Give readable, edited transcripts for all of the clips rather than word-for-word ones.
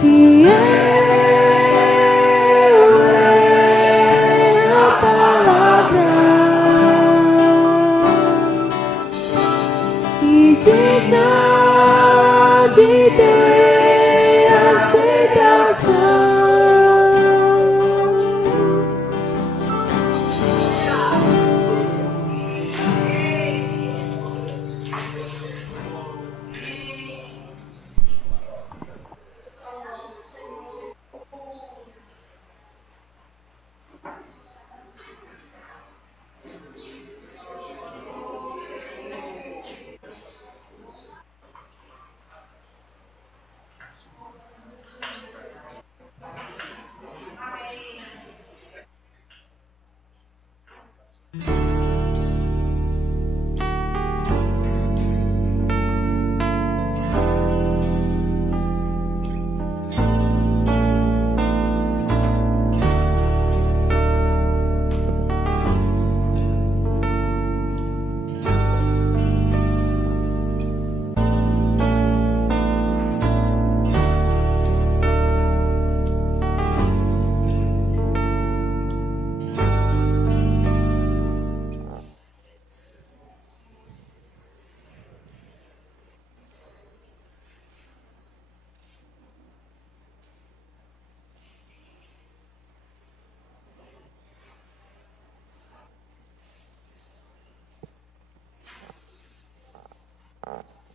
Fiel é a palavra e digna de ter aceitação.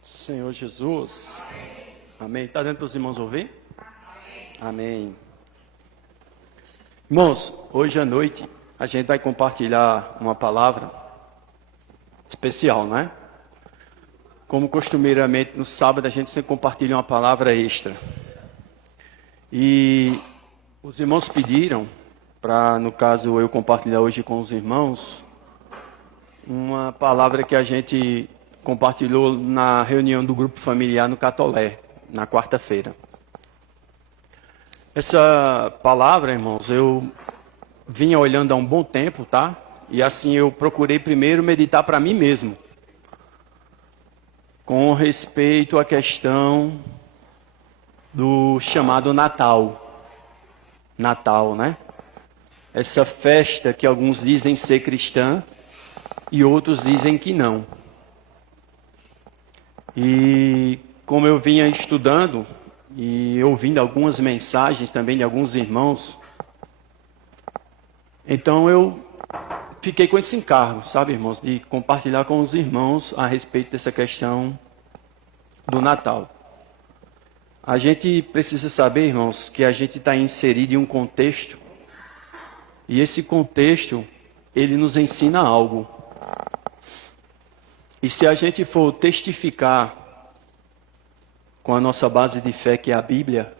Senhor Jesus, amém. Está dando para os irmãos ouvir? Amém. Irmãos, hoje à noite a gente vai compartilhar uma palavra especial, não é? Como costumeiramente no sábado a gente sempre compartilha uma palavra extra. E os irmãos pediram para, no caso, eu compartilhar hoje com os irmãos uma palavra que a gente compartilhou na reunião do grupo familiar no Catolé, na quarta-feira. Essa palavra, irmãos, eu vinha olhando há um bom tempo, tá? E assim eu procurei primeiro meditar para mim mesmo, com respeito à questão do chamado Natal. Natal, né? Essa festa que alguns dizem ser cristã e outros dizem que não. E como eu vinha estudando e ouvindo algumas mensagens também de alguns irmãos, então eu fiquei com esse encargo, sabe, irmãos, de compartilhar com os irmãos a respeito dessa questão do Natal. A gente precisa saber, irmãos, que a gente está inserido em um contexto, e esse contexto, ele nos ensina algo. E se a gente for testificar com a nossa base de fé, que é a Bíblia,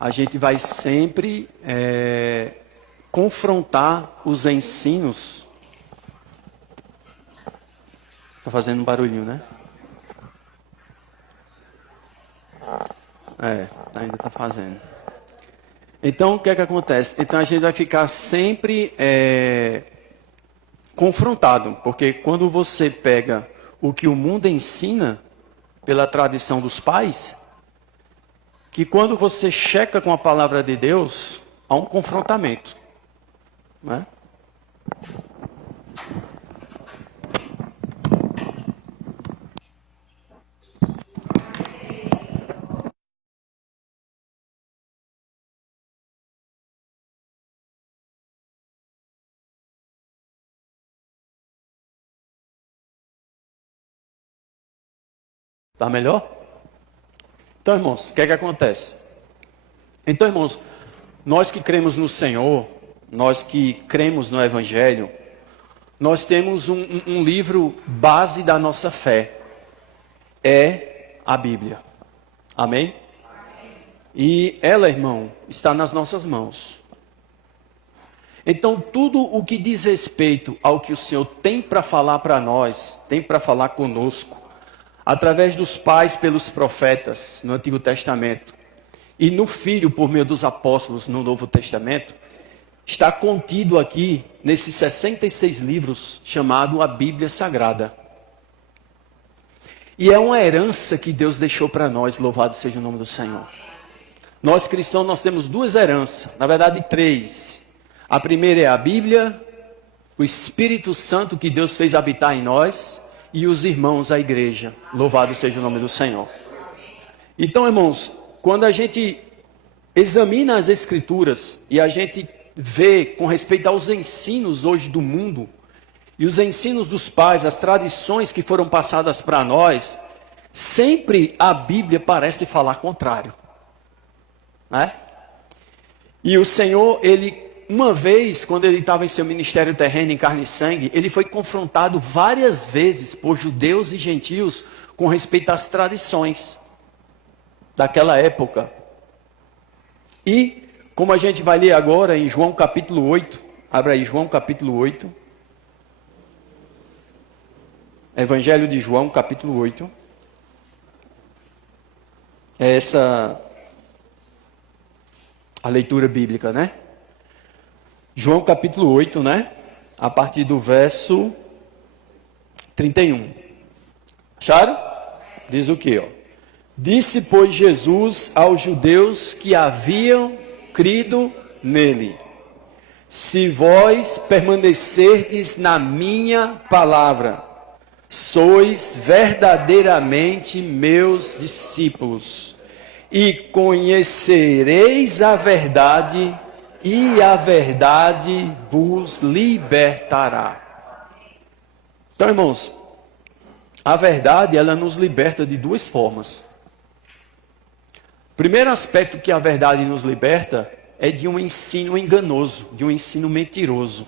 a gente vai sempre confrontar os ensinos. Está fazendo um barulhinho, né? Ainda está fazendo. Então, o que é que acontece? Então, a gente vai ficar sempre confrontado, porque quando você pega o que o mundo ensina pela tradição dos pais, que quando você checa com a palavra de Deus, há um confrontamento, não é? Tá melhor? Então, irmãos, o que é que acontece? Então, irmãos, nós que cremos no Senhor, nós que cremos no Evangelho, nós temos um livro base da nossa fé. É a Bíblia. Amém? E ela, irmão, está nas nossas mãos. Então, tudo o que diz respeito ao que o Senhor tem para falar para nós, tem para falar conosco, através dos pais pelos profetas no Antigo Testamento e no Filho por meio dos apóstolos no Novo Testamento, está contido aqui nesses 66 livros chamado a Bíblia Sagrada. E é uma herança que Deus deixou para nós, louvado seja o nome do Senhor. Nós cristãos, nós temos duas heranças, na verdade três. A primeira é a Bíblia, o Espírito Santo que Deus fez habitar em nós e os irmãos, a igreja. Louvado seja o nome do Senhor. Então, irmãos, quando a gente examina as Escrituras e a gente vê com respeito aos ensinos hoje do mundo, e os ensinos dos pais, as tradições que foram passadas para nós, sempre a Bíblia parece falar contrário, né? E o Senhor, ele, uma vez, quando ele estava em seu ministério terreno em carne e sangue, ele foi confrontado várias vezes por judeus e gentios com respeito às tradições daquela época. E, como a gente vai ler agora em João capítulo 8, abre aí João capítulo 8, Evangelho de João capítulo 8, é essa a leitura bíblica, né? João capítulo 8, né? A partir do verso 31. Acharam? Diz o quê, ó? Disse, pois, Jesus aos judeus que haviam crido nele: se vós permanecerdes na minha palavra, sois verdadeiramente meus discípulos, e conhecereis a verdade, e a verdade vos libertará. Então, irmãos, a verdade, ela nos liberta de duas formas. O primeiro aspecto que a verdade nos liberta é de um ensino enganoso, de um ensino mentiroso.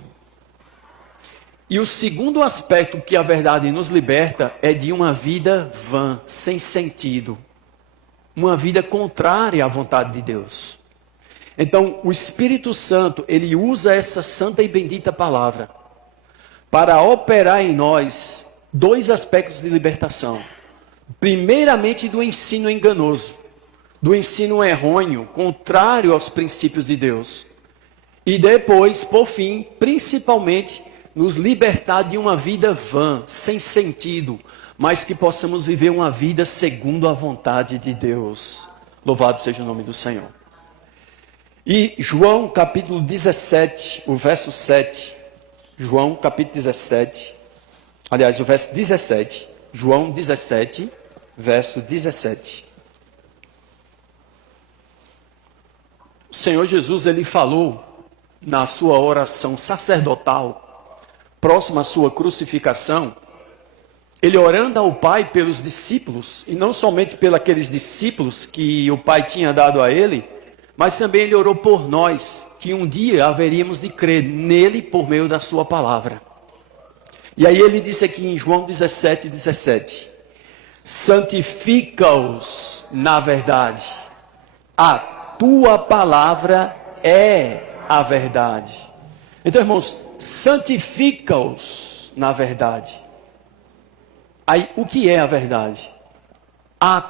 E o segundo aspecto que a verdade nos liberta é de uma vida vã, sem sentido. Uma vida contrária à vontade de Deus. Então, o Espírito Santo, ele usa essa santa e bendita palavra para operar em nós dois aspectos de libertação. Primeiramente, do ensino enganoso, do ensino errôneo, contrário aos princípios de Deus. E depois, por fim, principalmente, nos libertar de uma vida vã, sem sentido, mas que possamos viver uma vida segundo a vontade de Deus. Louvado seja o nome do Senhor. E João capítulo 17, o verso 7. João capítulo 17, aliás, o verso 17. João 17, verso 17. O Senhor Jesus, ele falou na sua oração sacerdotal, próxima à sua crucificação, ele orando ao Pai pelos discípulos, e não somente pelos aqueles discípulos que o Pai tinha dado a ele, mas também ele orou por nós, que um dia haveríamos de crer nele por meio da sua palavra. E aí ele disse aqui em João 17, 17, santifica-os na verdade, a tua palavra é a verdade. Então, irmãos, santifica-os na verdade. Aí, o que é a verdade? A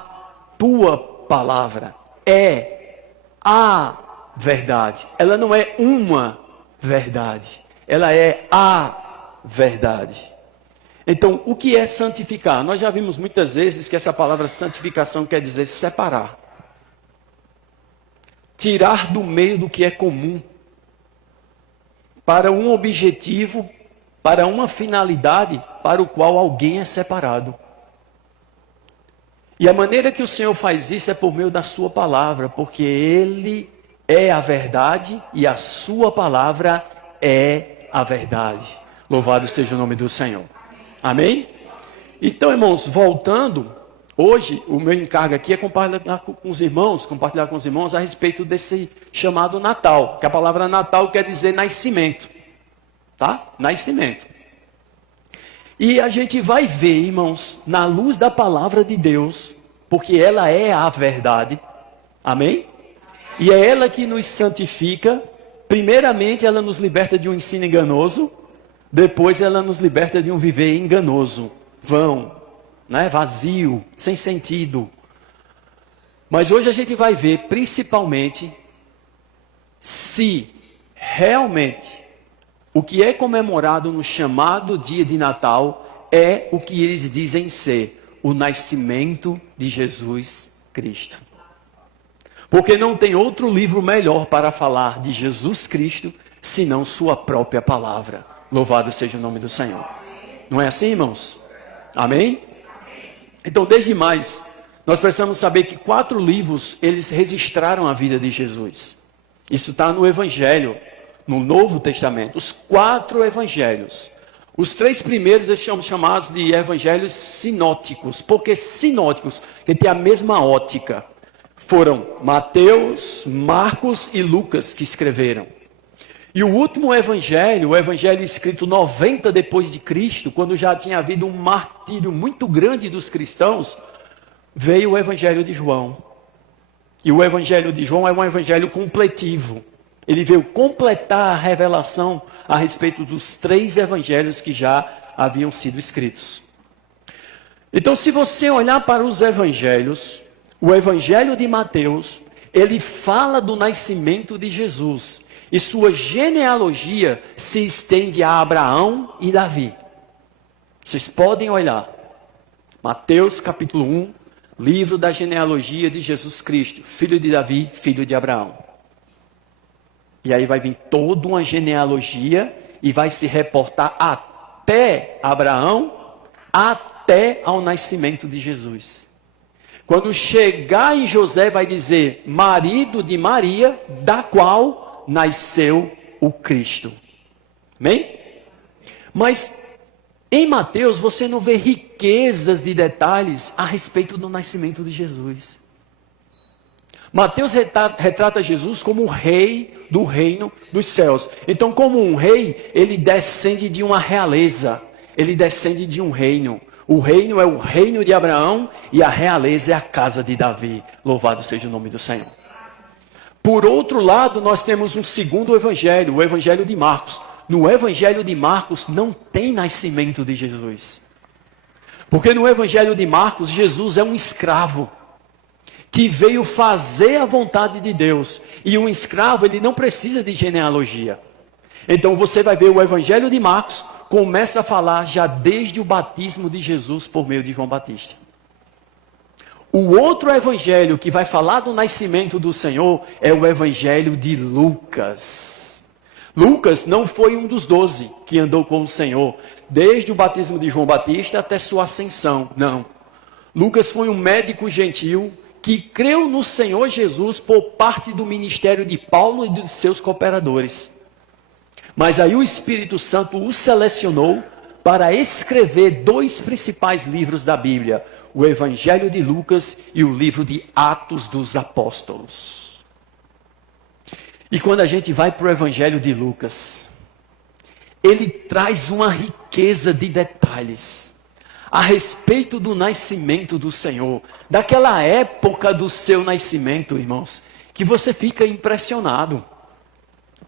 tua palavra é a verdade. Ela não é uma verdade. Ela é a verdade. Então, o que é santificar? Nós já vimos muitas vezes que essa palavra santificação quer dizer separar. Tirar do meio do que é comum. Para um objetivo, para uma finalidade para o qual alguém é separado. E a maneira que o Senhor faz isso é por meio da sua palavra, porque Ele é a verdade e a sua palavra é a verdade. Louvado seja o nome do Senhor. Amém? Então, irmãos, voltando, hoje o meu encargo aqui é compartilhar com os irmãos a respeito desse chamado Natal, que a palavra Natal quer dizer nascimento, tá? Nascimento. E a gente vai ver, irmãos, na luz da palavra de Deus, porque ela é a verdade, amém? E é ela que nos santifica. Primeiramente, ela nos liberta de um ensino enganoso, depois ela nos liberta de um viver enganoso, vão, né? Vazio, sem sentido. Mas hoje a gente vai ver, principalmente, se realmente o que é comemorado no chamado dia de Natal é o que eles dizem ser. o nascimento de Jesus Cristo. Porque não tem outro livro melhor para falar de Jesus Cristo, senão sua própria palavra. Louvado seja o nome do Senhor. Não é assim, irmãos? Amém? Então, desde mais, nós precisamos saber que 4 livros, eles registraram a vida de Jesus. Isso está no Evangelho, no Novo Testamento. Os 4 Evangelhos. Os 3 primeiros, eles são chamados de Evangelhos sinóticos. Por que sinóticos? Porque tem a mesma ótica. Foram Mateus, Marcos e Lucas que escreveram. E o último evangelho, o evangelho escrito 90 depois de Cristo, quando já tinha havido um martírio muito grande dos cristãos, veio o evangelho de João. E o evangelho de João é um evangelho completivo. Ele veio completar a revelação a respeito dos 3 evangelhos que já haviam sido escritos. Então, se você olhar para os evangelhos, o evangelho de Mateus, ele fala do nascimento de Jesus. E sua genealogia se estende a Abraão e Davi. Vocês podem olhar. Mateus capítulo 1, livro da genealogia de Jesus Cristo, filho de Davi, filho de Abraão. E aí vai vir toda uma genealogia e vai se reportar até Abraão, até ao nascimento de Jesus. Quando chegar em José, vai dizer, marido de Maria, da qual nasceu o Cristo. Amém? Mas em Mateus você não vê riquezas de detalhes a respeito do nascimento de Jesus. Mateus retrata Jesus como o rei do reino dos céus. Então, como um rei, ele descende de uma realeza. Ele descende de um reino. O reino é o reino de Abraão e a realeza é a casa de Davi. Louvado seja o nome do Senhor. Por outro lado, nós temos um segundo evangelho, o evangelho de Marcos. No evangelho de Marcos não tem nascimento de Jesus. Porque no evangelho de Marcos, Jesus é um escravo que veio fazer a vontade de Deus. E um escravo, ele não precisa de genealogia. Então você vai ver o evangelho de Marcos, começa a falar já desde o batismo de Jesus por meio de João Batista. O outro evangelho que vai falar do nascimento do Senhor é o evangelho de Lucas. Lucas não foi um dos 12 que andou com o Senhor, desde o batismo de João Batista até sua ascensão, não. Lucas foi um médico gentil que creu no Senhor Jesus por parte do ministério de Paulo e dos seus cooperadores. Mas aí o Espírito Santo o selecionou para escrever 2 principais livros da Bíblia, o Evangelho de Lucas e o livro de Atos dos Apóstolos. E quando a gente vai para o Evangelho de Lucas, ele traz uma riqueza de detalhes a respeito do nascimento do Senhor, daquela época do seu nascimento, irmãos, que você fica impressionado.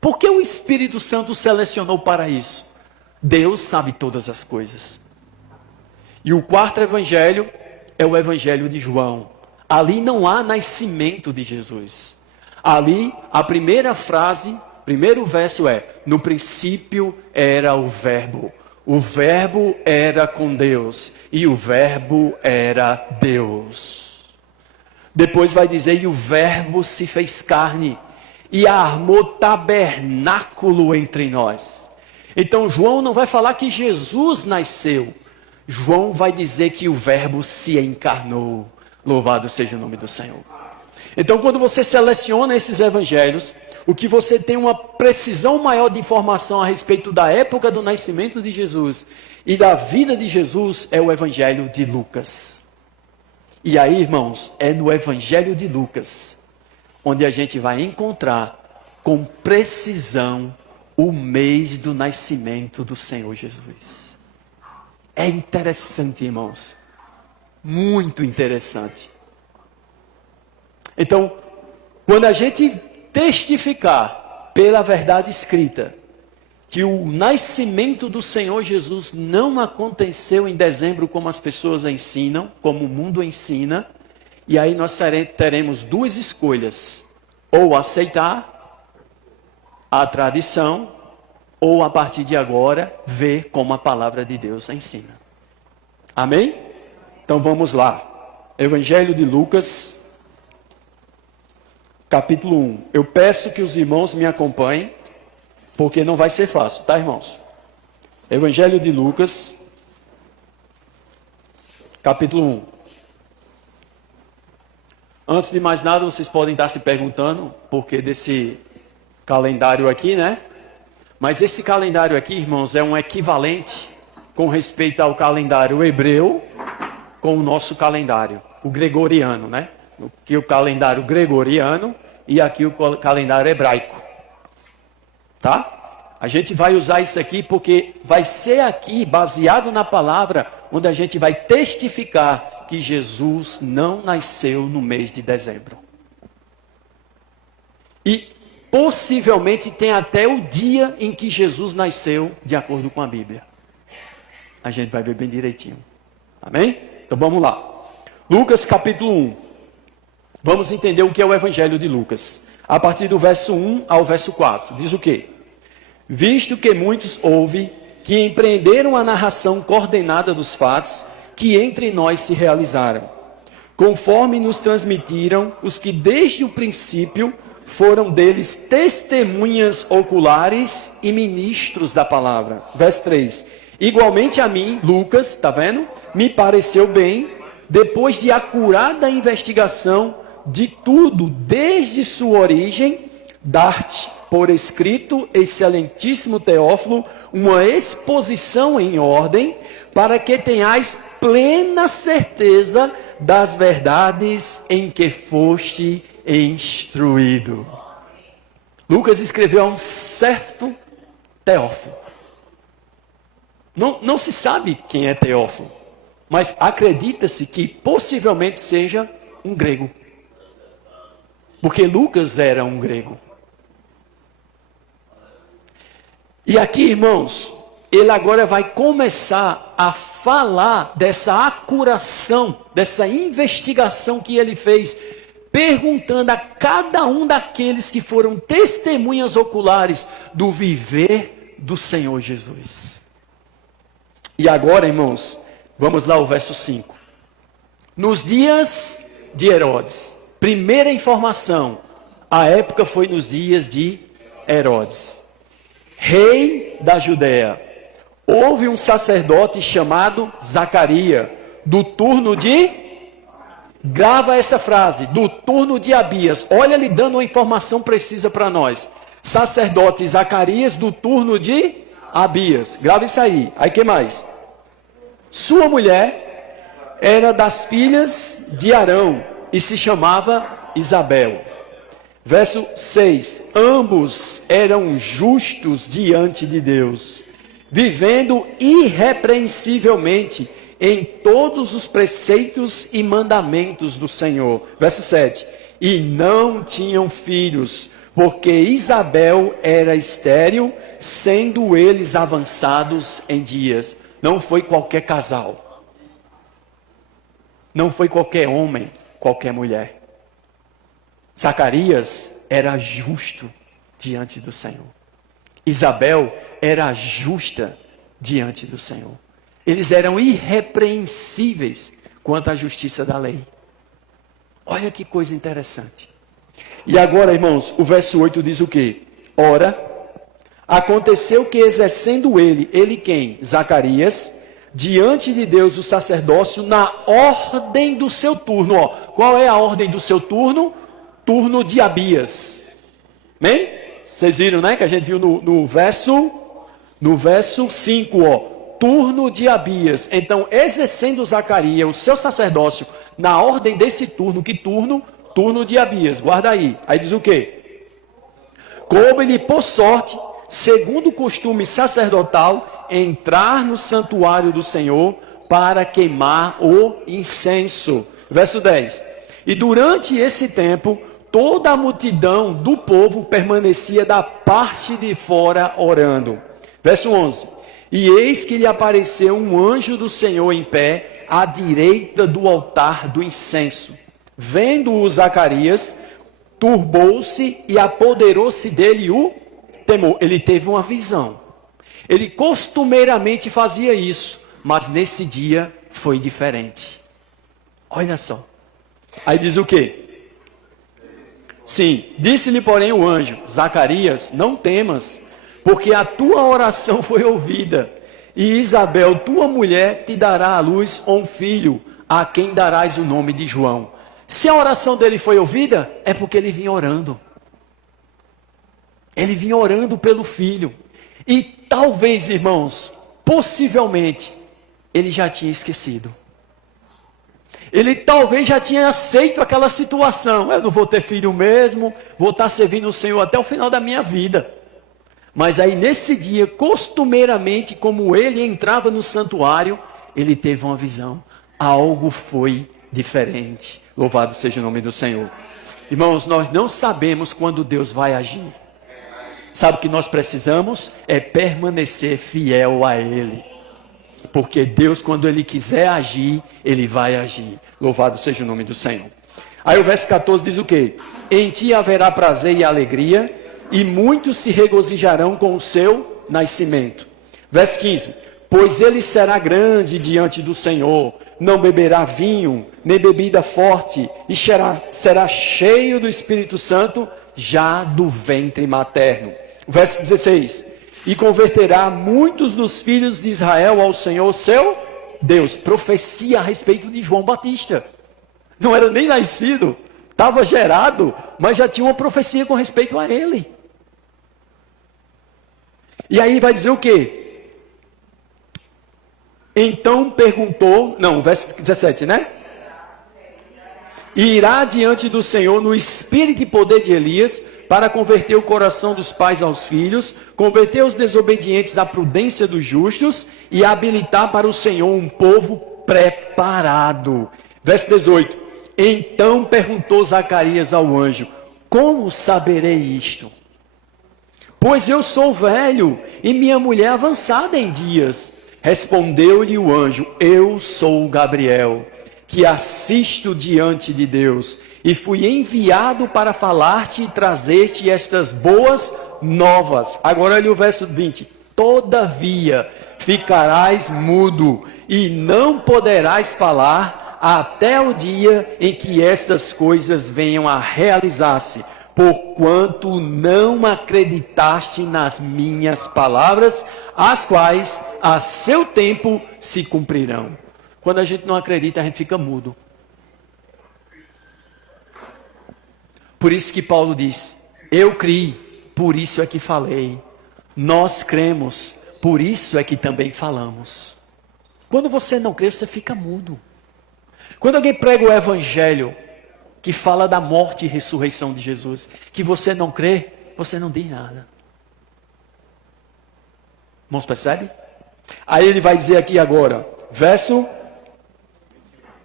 Por que o Espírito Santo selecionou para isso? Deus sabe todas as coisas. E o 4º evangelho é o evangelho de João. Ali não há nascimento de Jesus. Ali, a primeira frase, primeiro verso é: no princípio era o verbo era com Deus, e o verbo era Deus. Depois vai dizer, e o verbo se fez carne, e armou tabernáculo entre nós. Então João não vai falar que Jesus nasceu, João vai dizer que o verbo se encarnou. Louvado seja o nome do Senhor. Então, quando você seleciona esses evangelhos, o que você tem uma precisão maior de informação a respeito da época do nascimento de Jesus e da vida de Jesus é o evangelho de Lucas. E aí, irmãos, é no evangelho de Lucas onde a gente vai encontrar com precisão o mês do nascimento do Senhor Jesus. É interessante, irmãos. Muito interessante. Então, quando a gente testificar pela verdade escrita que o nascimento do Senhor Jesus não aconteceu em dezembro como as pessoas ensinam, como o mundo ensina, e aí nós teremos 2 escolhas: ou aceitar a tradição, ou a partir de agora ver como a palavra de Deus ensina. Amém? Então vamos lá. Evangelho de Lucas, capítulo 1. Eu peço que os irmãos me acompanhem, porque não vai ser fácil, tá, irmãos? Evangelho de Lucas, capítulo 1. Antes de mais nada, vocês podem estar se perguntando por que desse calendário aqui, né? Mas esse calendário aqui, irmãos, é um equivalente com respeito ao calendário hebreu com o nosso calendário, o gregoriano, né? Aqui o calendário gregoriano e aqui o calendário hebraico. Tá? A gente vai usar isso aqui porque vai ser aqui, baseado na palavra, onde a gente vai testificar que Jesus não nasceu no mês de dezembro. E possivelmente tem até o dia em que Jesus nasceu, de acordo com a Bíblia. A gente vai ver bem direitinho. Amém? Então vamos lá. Lucas capítulo 1. Vamos entender o que é o Evangelho de Lucas. A partir do verso 1 ao verso 4. Diz o quê? Visto que muitos houve que empreenderam a narração coordenada dos fatos que entre nós se realizaram, conforme nos transmitiram os que desde o princípio foram deles testemunhas oculares e ministros da palavra. Verso 3. Igualmente a mim, Lucas, está vendo? Me pareceu bem, depois de acurada investigação de tudo desde sua origem, dar-te por escrito, excelentíssimo Teófilo, uma exposição em ordem, para que tenhais plena certeza das verdades em que foste instruído. Lucas escreveu a um certo Teófilo. Não se sabe quem é Teófilo, mas acredita-se que possivelmente seja um grego. Porque Lucas era um grego. E aqui, irmãos, ele agora vai começar a falar dessa acuração, dessa investigação que ele fez, perguntando a cada um daqueles que foram testemunhas oculares do viver do Senhor Jesus. E agora, irmãos, vamos lá ao verso 5. Nos dias de Herodes, primeira informação, a época foi nos dias de Herodes, rei da Judéia. Houve um sacerdote chamado Zacarias, do turno de... Grava essa frase, do turno de Abias. Olha ele dando uma informação precisa para nós. Sacerdote Zacarias, do turno de Abias. Grava isso aí. Aí que mais? Sua mulher era das filhas de Arão e se chamava Isabel. Verso 6. Ambos eram justos diante de Deus, vivendo irrepreensivelmente em todos os preceitos e mandamentos do Senhor. Verso 7. E não tinham filhos, porque Isabel era estéril, sendo eles avançados em dias. Não foi qualquer casal. Não foi qualquer homem, qualquer mulher. Zacarias era justo diante do Senhor. Isabel era justa diante do Senhor. Eles eram irrepreensíveis quanto à justiça da lei. Olha que coisa interessante. E agora, irmãos, o verso 8 diz o quê? Ora, aconteceu que exercendo ele quem? Zacarias, diante de Deus o sacerdócio na ordem do seu turno. Ó, qual é a ordem do seu turno? Turno de Abias. Amém? Vocês viram, né? Que a gente viu no verso 5, ó. Turno de Abias. Então, exercendo Zacarias o seu sacerdócio na ordem desse turno. Que turno? Turno de Abias. Guarda aí. Aí diz o quê? Coube-lhe por sorte, segundo o costume sacerdotal, entrar no santuário do Senhor para queimar o incenso. Verso 10. E durante esse tempo, toda a multidão do povo permanecia da parte de fora orando. Verso 11. E eis que lhe apareceu um anjo do Senhor em pé, à direita do altar do incenso. Vendo-o Zacarias, turbou-se e apoderou-se dele o temor. Ele teve uma visão. Ele costumeiramente fazia isso, mas nesse dia foi diferente. Olha só. Aí diz o quê? Sim, disse-lhe porém o anjo, Zacarias, não temas, porque a tua oração foi ouvida, e Isabel, tua mulher, te dará à luz um filho, a quem darás o nome de João. Se a oração dele foi ouvida, é porque ele vinha orando. Ele vinha orando pelo filho. E talvez, irmãos, possivelmente, ele já tinha esquecido. Ele talvez já tinha aceito aquela situação. Eu não vou ter filho mesmo, vou estar servindo o Senhor até o final da minha vida. Mas aí nesse dia, costumeiramente, como ele entrava no santuário, ele teve uma visão. Algo foi diferente. Louvado seja o nome do Senhor. Irmãos, nós não sabemos quando Deus vai agir. Sabe o que nós precisamos? É permanecer fiel a Ele. Porque Deus, quando Ele quiser agir, Ele vai agir. Louvado seja o nome do Senhor. Aí o verso 14 diz o quê? Em ti haverá prazer e alegria, e muitos se regozijarão com o seu nascimento. Verso 15. Pois ele será grande diante do Senhor, não beberá vinho, nem bebida forte, e será cheio do Espírito Santo, já do ventre materno. Verso 16. E converterá muitos dos filhos de Israel ao Senhor seu Deus. Profecia a respeito de João Batista. Não era nem nascido, estava gerado, mas já tinha uma profecia com respeito a ele. E aí vai dizer o quê? Então perguntou, não, verso 17, né? E irá diante do Senhor no espírito e poder de Elias, para converter o coração dos pais aos filhos, converter os desobedientes à prudência dos justos e habilitar para o Senhor um povo preparado. Verso 18. Então perguntou Zacarias ao anjo, como saberei isto? Pois eu sou velho e minha mulher avançada em dias. Respondeu-lhe o anjo, eu sou Gabriel, que assisto diante de Deus, e fui enviado para falar-te e trazer-te estas boas novas. Agora olha o verso 20. Todavia ficarás mudo e não poderás falar até o dia em que estas coisas venham a realizar-se, porquanto não acreditaste nas minhas palavras, as quais a seu tempo se cumprirão. Quando a gente não acredita, a gente fica mudo. Por isso que Paulo diz, eu criei, por isso é que falei. Nós cremos, por isso é que também falamos. Quando você não crê, você fica mudo. Quando alguém prega o evangelho, que fala da morte e ressurreição de Jesus, que você não crê, você não diz nada. Irmãos, percebe? Aí ele vai dizer aqui agora, verso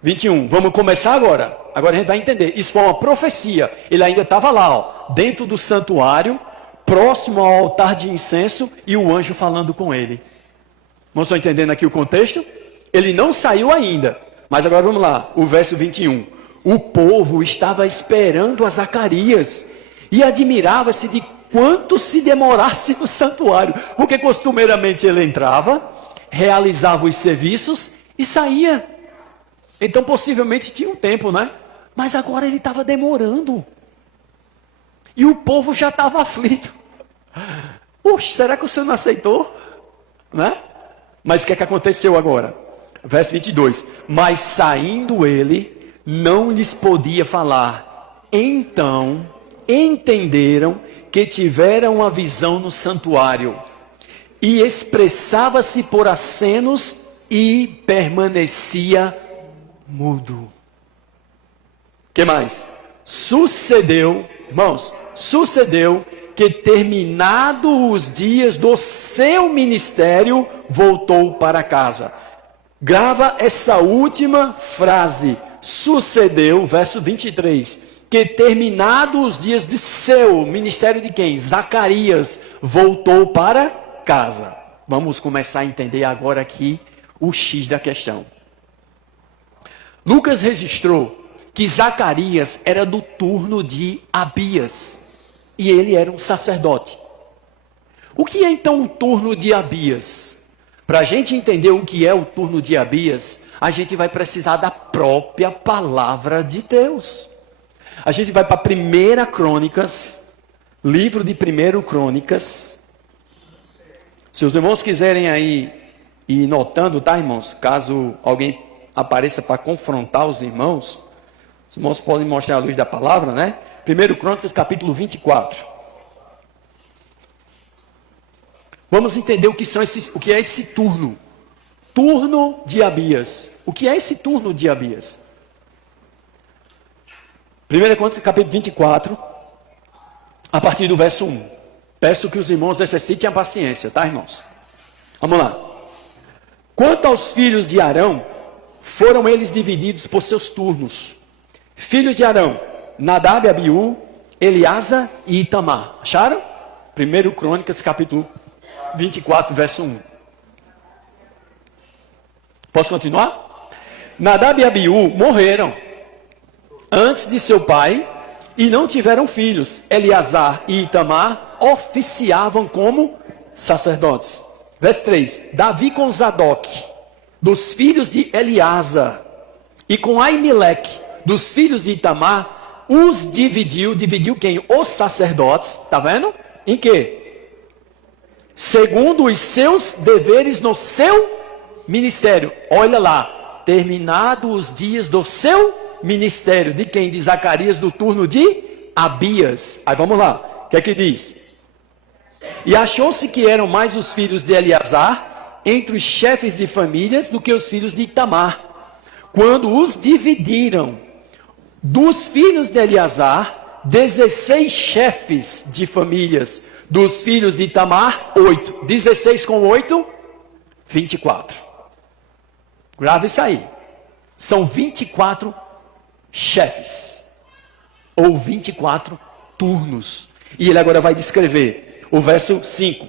21. Vamos começar agora. Agora a gente vai entender. Isso foi uma profecia. Ele ainda estava lá, ó, dentro do santuário, próximo ao altar de incenso, e o anjo falando com ele. Irmãos, estão entendendo aqui o contexto? Ele não saiu ainda. Mas agora vamos lá, o verso 21. O povo estava esperando a Zacarias e admirava-se de quanto se demorasse no santuário, porque costumeiramente ele entrava, realizava os serviços e saía. Então possivelmente tinha um tempo, né? Mas agora ele estava demorando. E o povo já estava aflito. Poxa, será que o Senhor não aceitou? Né? Mas o que é que aconteceu agora? Verso 22. Mas saindo ele, não lhes podia falar. Então entenderam que tiveram uma visão no santuário. E expressava-se por acenos e permanecia mudo. Que mais? Sucedeu, irmãos, que terminados os dias do seu ministério, voltou para casa. Grava essa última frase. Sucedeu, verso 23, que terminados os dias de seu ministério de quem? Zacarias, voltou para casa. Vamos começar a entender agora aqui o X da questão. Lucas registrou que Zacarias era do turno de Abias, e ele era um sacerdote. O que é então o turno de Abias? Para a gente entender o que é o turno de Abias, a gente vai precisar da própria palavra de Deus. A gente vai para 1 Crônicas, livro de 1 Crônicas. Se os irmãos quiserem aí ir notando, tá, irmãos? Caso alguém apareça para confrontar os irmãos podem mostrar a luz da palavra, né? 1 Crônicas, capítulo 24. Vamos entender o que é esse turno. Turno de Abias. O que é esse turno de Abias? 1 Crônicas, capítulo 24, a partir do verso 1. Peço que os irmãos exercitem a paciência, tá, irmãos? Vamos lá. Quanto aos filhos de Arão, foram eles divididos por seus turnos. Filhos de Arão, Nadab, Abiú, Eleazar e Itamar. Acharam? 1 Crônicas, capítulo 24, verso 1. Posso continuar? Nadab e Abiú morreram antes de seu pai e não tiveram filhos. Eleazar e Itamar oficiavam como sacerdotes. Verso 3. Davi com Zadok, dos filhos de Eleazar, e com Aimeleque, dos filhos de Itamar, os dividiu quem? Os sacerdotes, tá vendo? Em quê? Segundo os seus deveres no seu ministério. Olha lá, terminados os dias do seu ministério. De quem? De Zacarias, do turno de Abias. Aí vamos lá, o que é que diz? E achou-se que eram mais os filhos de Eleazar entre os chefes de famílias do que os filhos de Itamar. Quando os dividiram, dos filhos de Eleazar, 16 chefes de famílias. Dos filhos de Itamar, 8. 16 com 8, 24. Grave isso aí. São 24 chefes. Ou 24 turnos. E ele agora vai descrever o verso 5.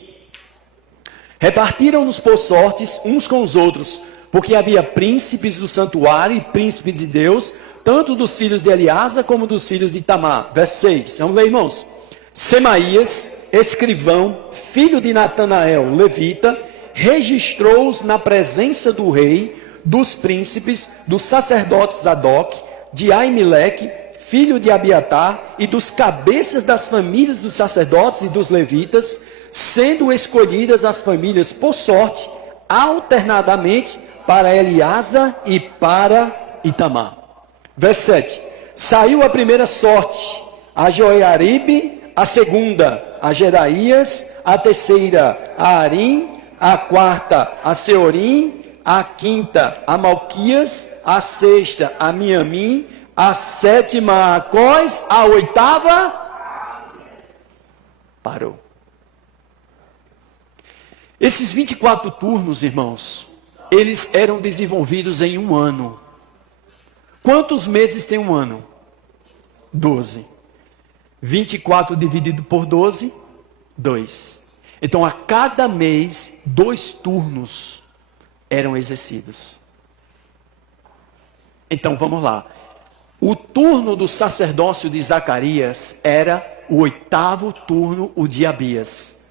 Repartiram-nos por sortes uns com os outros, porque havia príncipes do santuário e príncipes de Deus, tanto dos filhos de Eleazar como dos filhos de Itamar. Verso 6. Vamos ler, irmãos. Semaías, escrivão, filho de Natanael, levita, registrou-os na presença do rei, dos príncipes, dos sacerdotes Zadok, de Aimeleque, filho de Abiatar, e dos cabeças das famílias dos sacerdotes e dos levitas, sendo escolhidas as famílias por sorte, alternadamente, para Eleazar e para Itamar. Verso 7. Saiu a primeira sorte, a Joiaribe, a segunda, a Jedaías, a terceira, a Arim, a quarta, a Seorim, a quinta, a Malquias, a sexta, a Miamim, a sétima, a Acós, a oitava, parou. Esses 24 turnos, irmãos, eles eram desenvolvidos em um ano. Quantos meses tem um ano? 12. 24 dividido por 12, 2. Então, a cada mês, 2 turnos eram exercidos. Então, vamos lá. O turno do sacerdócio de Zacarias era o 8º turno, o de Abias.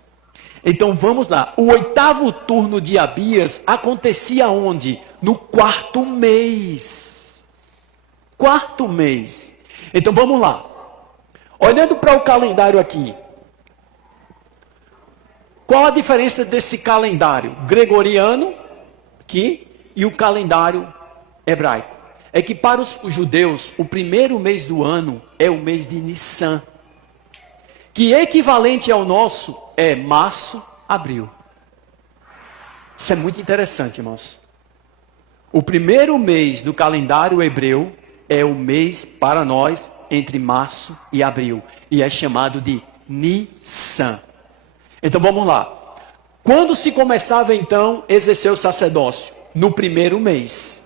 Então, vamos lá. O 8º turno de Abias acontecia onde? No 4º mês. 4º mês. Então, vamos lá. Olhando para o calendário aqui. Qual a diferença desse calendário gregoriano aqui e o calendário hebraico? É que para os judeus, o primeiro mês do ano é o mês de Nissan, que equivalente ao nosso é março, abril. Isso é muito interessante, irmãos. O primeiro mês do calendário hebreu é o mês para nós entre março e abril, e é chamado de Nissan. Então vamos lá. Quando se começava então a exercer o sacerdócio? No primeiro mês.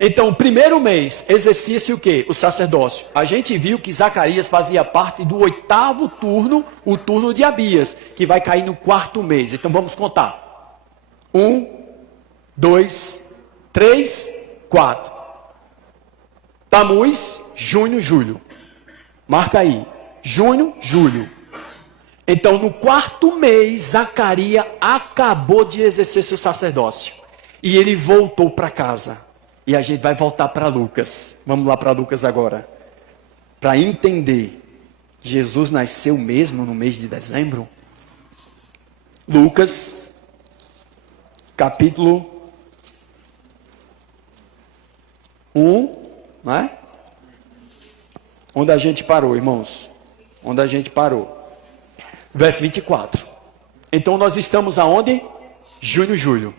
Então, o primeiro mês exercia-se o quê? O sacerdócio. A gente viu que Zacarias fazia parte do 8º turno, o turno de Abias, que vai cair no 4º mês. Então vamos contar. 1, 2, 3, 4. Tamuz, junho, julho. Marca aí. Junho, julho. Então, no 4º mês, Zacarias acabou de exercer seu sacerdócio. E ele voltou para casa. E a gente vai voltar para Lucas. Vamos lá para Lucas agora. Para entender, Jesus nasceu mesmo no mês de dezembro? Lucas, capítulo 1, né? Onde a gente parou, irmãos? Onde a gente parou? Verso 24. Então nós estamos aonde? Junho, julho.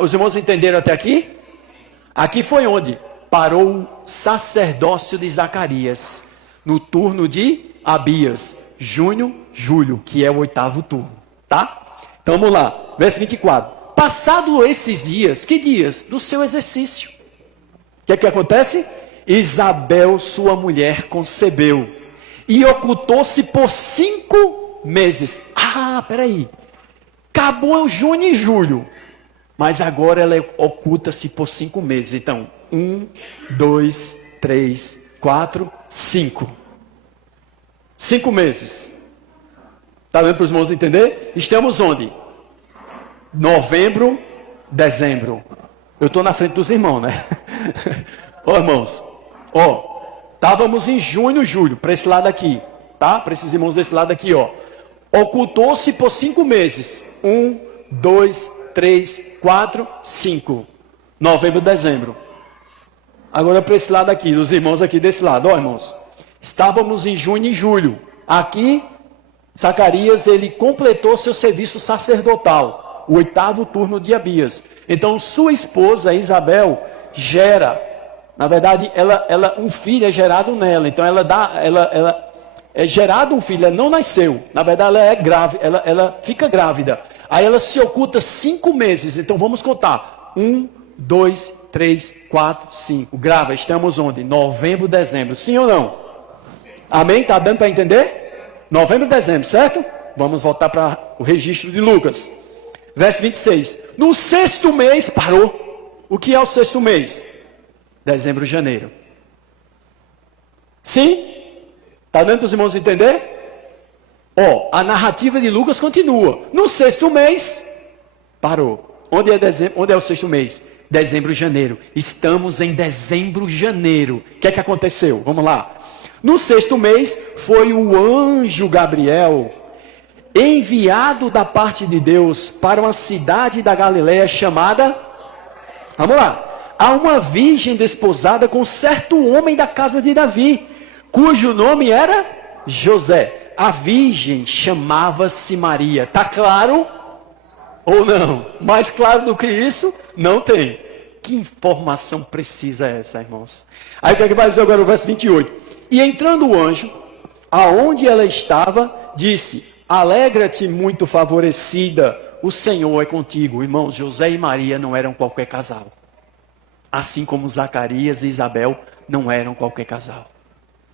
Os irmãos entenderam até aqui? Aqui foi onde parou o sacerdócio de Zacarias, no turno de Abias. Junho, julho, que é o 8º turno, tá? Então vamos lá, verso 24. Passado esses dias, que dias? Do seu exercício. O que acontece? Isabel, sua mulher, concebeu e ocultou-se por 5 meses. Ah, peraí. Acabou o junho e julho. Mas agora ela oculta-se por 5 meses. Então, 1, 2, 3, 4, 5. 5 meses. Está dando para os irmãos entender? Estamos onde? Novembro, dezembro. Eu estou na frente dos irmãos, né? Ó, irmãos. Ó, estávamos em junho, julho, para esse lado aqui, tá? Para esses irmãos desse lado aqui, ó. Ocultou-se por 5 meses. 1, 2, 3, 4, 5. Novembro, dezembro. Agora para esse lado aqui, dos irmãos aqui desse lado. Ó, irmãos. Estávamos em junho e julho. Aqui, Zacarias, ele completou seu serviço sacerdotal. O 8º turno de Abias. Então, sua esposa, Isabel, gera... Na verdade, um filho é gerado nela. Então, ela é gerado um filho, ela não nasceu. Na verdade, ela é grávida, ela fica grávida. Aí ela se oculta 5 meses. Então, vamos contar. 1, 2, 3, 4, 5. Grava, estamos onde? Novembro, dezembro. Sim ou não? Amém? Está dando para entender? Novembro, dezembro, certo? Vamos voltar para o registro de Lucas. Verso 26. No 6º mês, parou. O que é o 6º mês? Dezembro, janeiro. Sim? Está dando para os irmãos entender? Ó, a narrativa de Lucas continua. No 6º mês, parou. Onde é dezembro? Onde é o 6º mês? Dezembro, janeiro. Estamos em dezembro, janeiro. O que é que aconteceu? Vamos lá. No 6º mês, foi o anjo Gabriel, enviado da parte de Deus para uma cidade da Galileia chamada... Vamos lá. Há uma virgem desposada com certo homem da casa de Davi, cujo nome era José. A virgem chamava-se Maria. Tá claro ou não? Mais claro do que isso, não tem. Que informação precisa é essa, irmãos? Aí o que é que vai dizer agora o verso 28? E entrando o anjo, aonde ela estava, disse: alegra-te, muito favorecida, o Senhor é contigo. Irmãos, José e Maria não eram qualquer casal. Assim como Zacarias e Isabel não eram qualquer casal.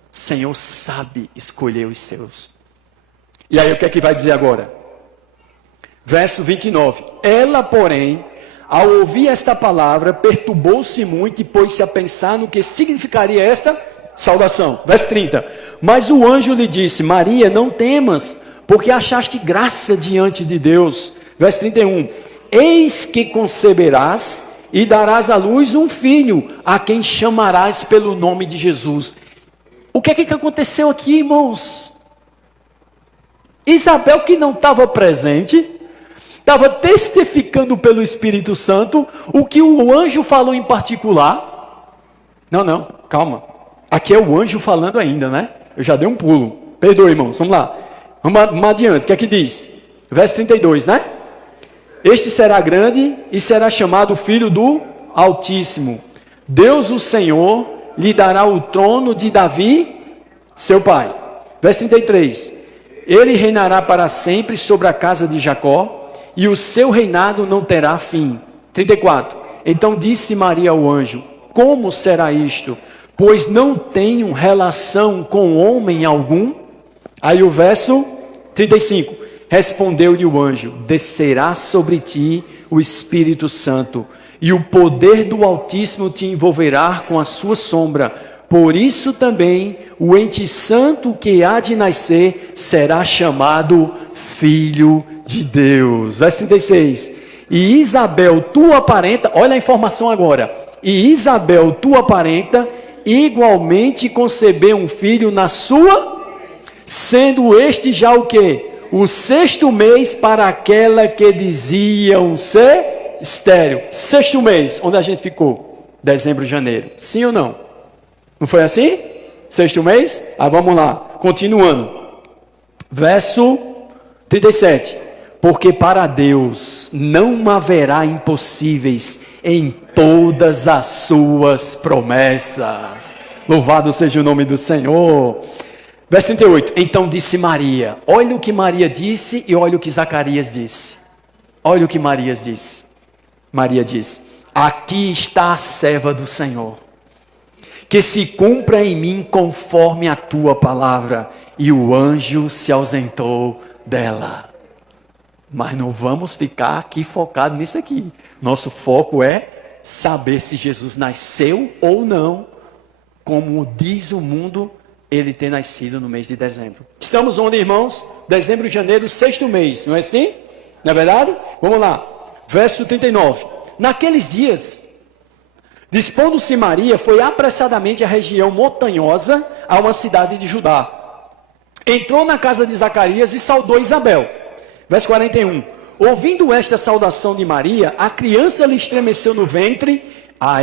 O Senhor sabe escolher os seus. E aí o que é que vai dizer agora? Verso 29. Ela, porém, ao ouvir esta palavra, perturbou-se muito e pôs-se a pensar no que significaria esta saudação. Verso 30. Mas o anjo lhe disse: Maria, não temas, porque achaste graça diante de Deus. Verso 31. Eis que conceberás e darás à luz um filho, a quem chamarás pelo nome de Jesus. O que é que aconteceu aqui, irmãos? Isabel, que não estava presente, estava testificando pelo Espírito Santo o que o anjo falou em particular. Não, calma. Aqui é o anjo falando ainda, né? Eu já dei um pulo. Perdoe, irmãos. Vamos lá. Vamos adiante. O que é que diz? Verso 32, né? Este será grande e será chamado Filho do Altíssimo. Deus, o Senhor, lhe dará o trono de Davi, seu pai. Verso 33. Ele reinará para sempre sobre a casa de Jacó, e o seu reinado não terá fim. 34. Então disse Maria ao anjo: como será isto? Pois não tenho relação com homem algum. Aí o verso 35. Respondeu-lhe o anjo: descerá sobre ti o Espírito Santo, e o poder do Altíssimo te envolverá com a sua sombra. Por isso também o ente santo que há de nascer será chamado Filho de Deus. Verso 36. E Isabel, tua parenta, olha a informação agora. E Isabel, tua parenta, igualmente concebeu um filho na sua, sendo este já o quê? O 6º mês para aquela que diziam ser estéril. 6º mês, onde a gente ficou? Dezembro, janeiro. Sim ou não? Não foi assim? 6º mês? Vamos lá, continuando. Verso 37. Porque para Deus não haverá impossíveis em todas as suas promessas. Louvado seja o nome do Senhor. Verso 38. Então disse Maria. Olha o que Maria disse e olha o que Zacarias disse. Olha o que Maria disse. Maria diz: aqui está a serva do Senhor, que se cumpra em mim conforme a tua palavra. E o anjo se ausentou dela. Mas não vamos ficar aqui focado nisso aqui. Nosso foco é saber se Jesus nasceu ou não, como diz o mundo, ele ter nascido no mês de dezembro. Estamos onde, irmãos? Dezembro, janeiro, 6º mês, não é assim? Não é verdade? Vamos lá. Verso 39. Naqueles dias, dispondo-se Maria, foi apressadamente à região montanhosa, a uma cidade de Judá. Entrou na casa de Zacarias e saudou Isabel. Verso 41. Ouvindo esta saudação de Maria, a criança lhe estremeceu no ventre.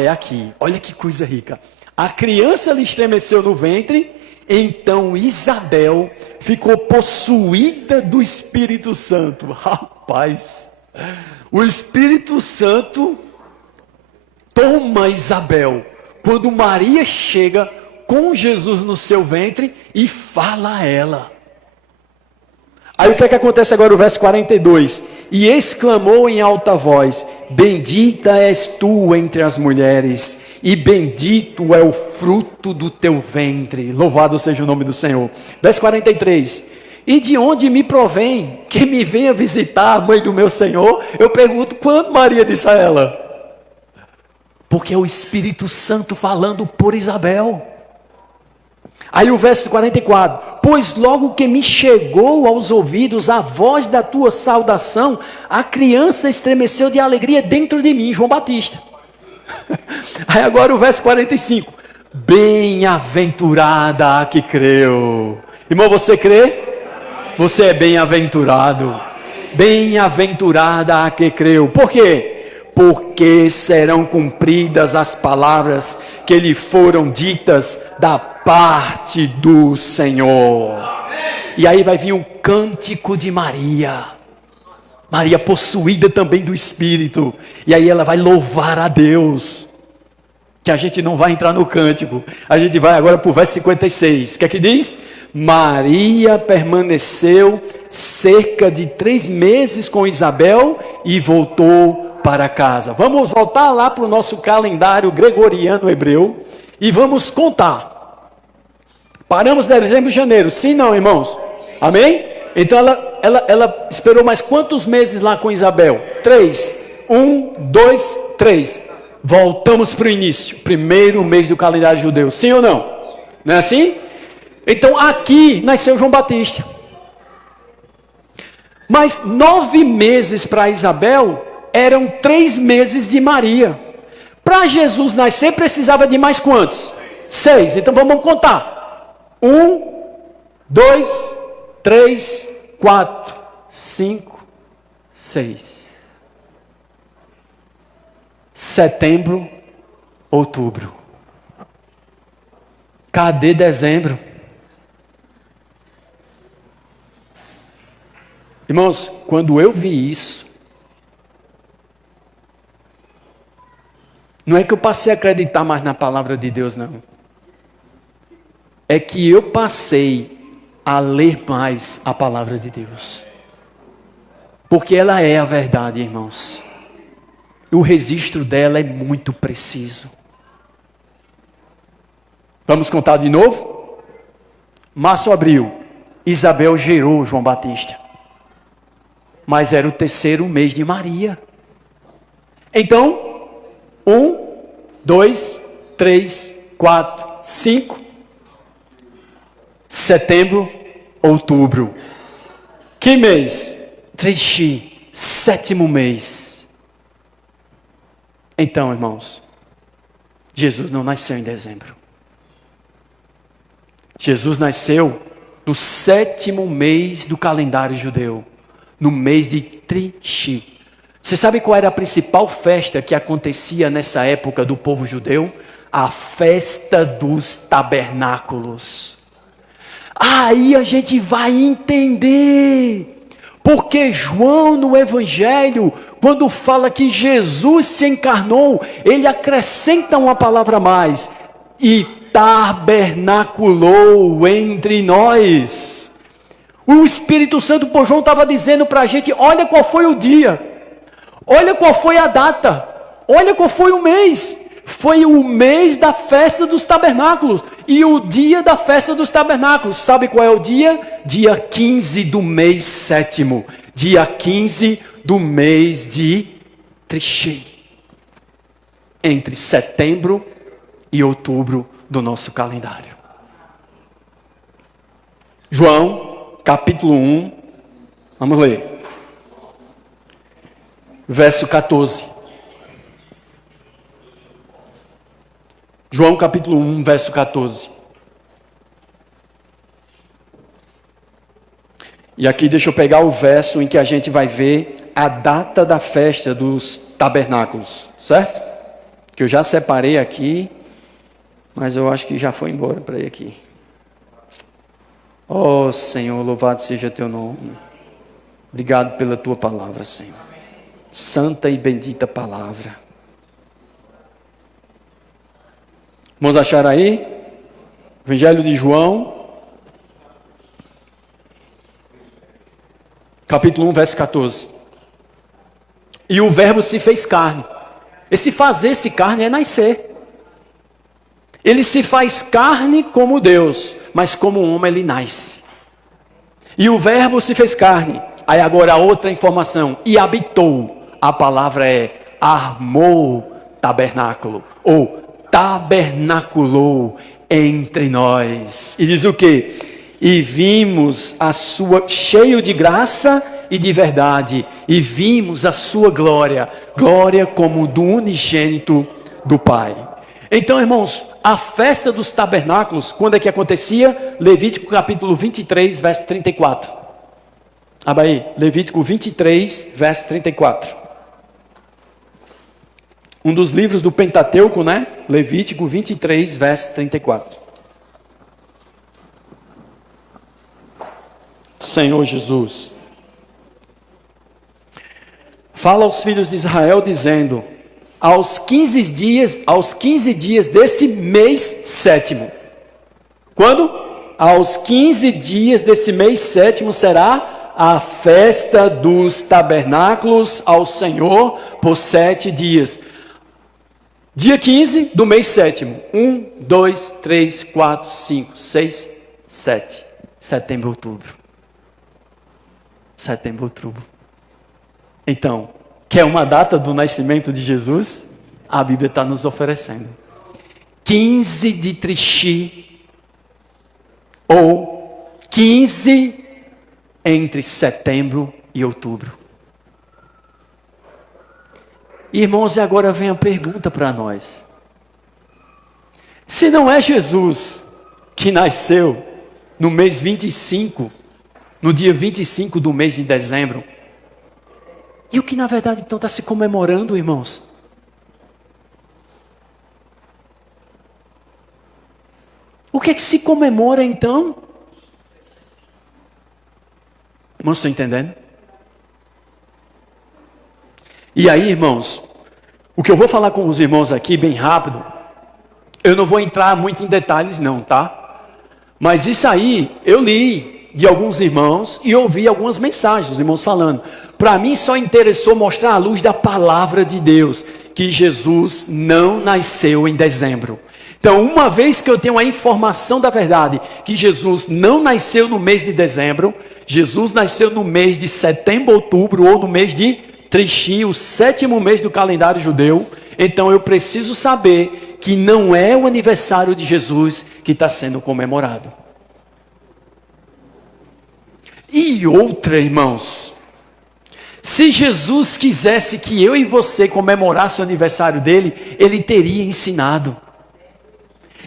É aqui. Olha que coisa rica. A criança lhe estremeceu no ventre. Então Isabel ficou possuída do Espírito Santo. Rapaz, o Espírito Santo toma Isabel quando Maria chega com Jesus no seu ventre e fala a ela. Aí o que é que acontece agora no verso 42? E exclamou em alta voz: bendita és tu entre as mulheres, e bendito é o fruto do teu ventre. Louvado seja o nome do Senhor. Verso 43. E de onde me provém que me venha visitar a mãe do meu Senhor? Eu pergunto, quando Maria disse a ela? Porque é o Espírito Santo falando por Isabel. Aí o verso 44, pois logo que me chegou aos ouvidos a voz da tua saudação, a criança estremeceu de alegria dentro de mim, João Batista. Aí agora o verso 45, bem-aventurada a que creu. Irmão, você crê? Você é bem-aventurado. Bem-aventurada a que creu. Por quê? Porque serão cumpridas as palavras que lhe foram ditas da parte do Senhor. E aí vai vir um cântico de Maria. Maria possuída também do Espírito. E aí ela vai louvar a Deus. Que a gente não vai entrar no cântico. A gente vai agora para o verso 56. O que é que diz? Maria permaneceu cerca de 3 meses com Isabel e voltou para casa. Vamos voltar lá para o nosso calendário gregoriano hebreu e vamos contar. Paramos em dezembro e janeiro, sim não, irmãos? Amém? Então ela esperou mais quantos meses lá com Isabel? 3. 1, 2, 3. Voltamos para o início, primeiro mês do calendário judeu, sim ou não? Não é assim? Então aqui nasceu João Batista. Mas 9 meses para Isabel eram 3 meses de Maria. Para Jesus nascer precisava de mais quantos? 6. Então vamos contar. 1, 2, 3, 4, 5, 6. Setembro, outubro. Cadê dezembro? Irmãos, quando eu vi isso, não é que eu passei a acreditar mais na palavra de Deus, não. É que eu passei a ler mais a palavra de Deus. Porque ela é a verdade, irmãos. O registro dela é muito preciso. Vamos contar de novo? Março, abril, Isabel gerou João Batista. Mas era o 3º mês de Maria. Então, 1, 2, 3, 4, 5, setembro, outubro. Que mês? Trishi, 7º mês. Então, irmãos, Jesus não nasceu em dezembro. Jesus nasceu no 7º mês do calendário judeu, no mês de Trishi. Você sabe qual era a principal festa que acontecia nessa época do povo judeu? A festa dos tabernáculos. Aí a gente vai entender porque João no Evangelho, quando fala que Jesus se encarnou, ele acrescenta uma palavra a mais: e tabernaculou entre nós. O Espírito Santo por João estava dizendo para a gente: olha qual foi o dia, olha qual foi a data, olha qual foi o mês. Foi o mês da festa dos tabernáculos e o dia da festa dos tabernáculos. Sabe qual é o dia? Dia 15 do mês 7º. Dia 15 do mês de Trishi. Entre setembro e outubro do nosso calendário. João, capítulo 1. Vamos ler. Verso 14. João capítulo 1, verso 14. E aqui deixa eu pegar o verso em que a gente vai ver a data da festa dos tabernáculos, certo? Que eu já separei aqui, mas eu acho que já foi embora para ir aqui. Oh Senhor, louvado seja teu nome. Obrigado pela tua palavra, Senhor. Santa e bendita palavra. Vamos achar aí? Evangelho de João, capítulo 1, verso 14. E o verbo se fez carne. Esse fazer-se carne é nascer. Ele se faz carne como Deus, mas como homem ele nasce. E o verbo se fez carne. Aí agora a outra informação. E habitou. A palavra é armou tabernáculo. Ou tabernaculou entre nós. E diz o quê? E vimos a sua, cheio de graça e de verdade, e vimos a sua glória, glória como do unigênito do Pai. Então, irmãos, a festa dos tabernáculos, quando é que acontecia? Levítico capítulo 23, verso 34. Abra aí, Levítico 23, verso 34. Um dos livros do Pentateuco, né? Levítico 23, verso 34. Senhor Jesus. Fala aos filhos de Israel dizendo: aos 15 dias deste mês 7º. Quando? Aos 15 dias desse mês 7º será a festa dos tabernáculos ao Senhor por 7 dias. Dia 15 do mês 7º. 1, 2, 3, 4, 5, 6, 7. Setembro, outubro. Setembro, outubro. Então, quer uma data do nascimento de Jesus? A Bíblia está nos oferecendo. 15 de Trishi. Ou 15 entre setembro e outubro. Irmãos, e agora vem a pergunta para nós. Se não é Jesus que nasceu no mês 25, no dia 25 do mês de dezembro, e o que na verdade então está se comemorando, irmãos? O que é que se comemora então? Irmãos, estão entendendo? E aí, irmãos, o que eu vou falar com os irmãos aqui, bem rápido, eu não vou entrar muito em detalhes não, tá? Mas isso aí, eu li de alguns irmãos e ouvi algumas mensagens dos irmãos falando. Para mim só interessou mostrar a luz da palavra de Deus, que Jesus não nasceu em dezembro. Então, uma vez que eu tenho a informação da verdade, que Jesus não nasceu no mês de dezembro, Jesus nasceu no mês de setembro, outubro, ou no mês de Trishi, o 7º mês do calendário judeu. Então eu preciso saber que não é o aniversário de Jesus que está sendo comemorado. E outra, irmãos, se Jesus quisesse que eu e você comemorasse o aniversário dele, ele teria ensinado.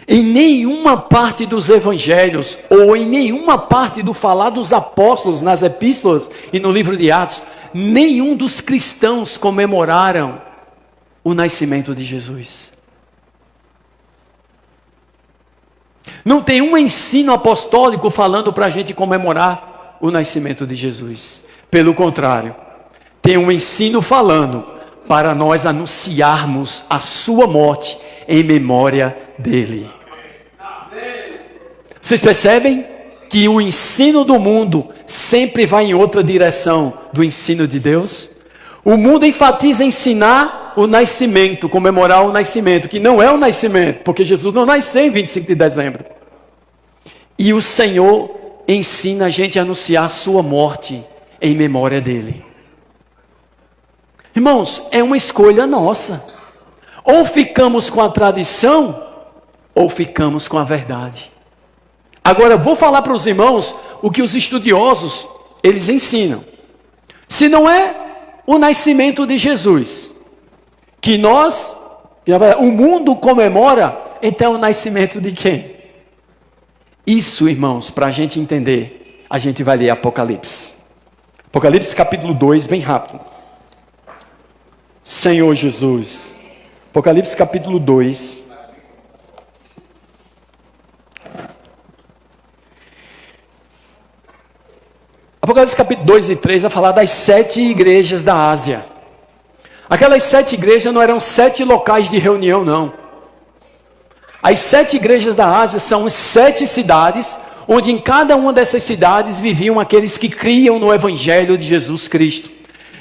Em nenhuma parte dos evangelhos, ou em nenhuma parte do falar dos apóstolos, nas epístolas e no livro de Atos, nenhum dos cristãos comemoraram o nascimento de Jesus. Não tem um ensino apostólico falando para a gente comemorar o nascimento de Jesus. Pelo contrário, tem um ensino falando para nós anunciarmos a sua morte em memória dele. Vocês percebem que o ensino do mundo sempre vai em outra direção do ensino de Deus? O mundo enfatiza ensinar o nascimento, comemorar o nascimento, que não é o nascimento, porque Jesus não nasceu em 25 de dezembro. E o Senhor ensina a gente a anunciar a sua morte em memória dele. Irmãos, é uma escolha nossa. Ou ficamos com a tradição, ou ficamos com a verdade. Agora, vou falar para os irmãos o que os estudiosos, eles ensinam. Se não é o nascimento de Jesus, que o mundo comemora, então é o nascimento de quem? Isso, irmãos, para a gente entender, a gente vai ler Apocalipse. Apocalipse capítulo 2, bem rápido. Senhor Jesus. Apocalipse capítulo 2. Apocalipse capítulo 2 e 3 vai falar das 7 igrejas da Ásia. Aquelas 7 igrejas não eram 7 locais de reunião, não. As 7 igrejas da Ásia são 7 cidades, onde em cada uma dessas cidades viviam aqueles que criam no Evangelho de Jesus Cristo.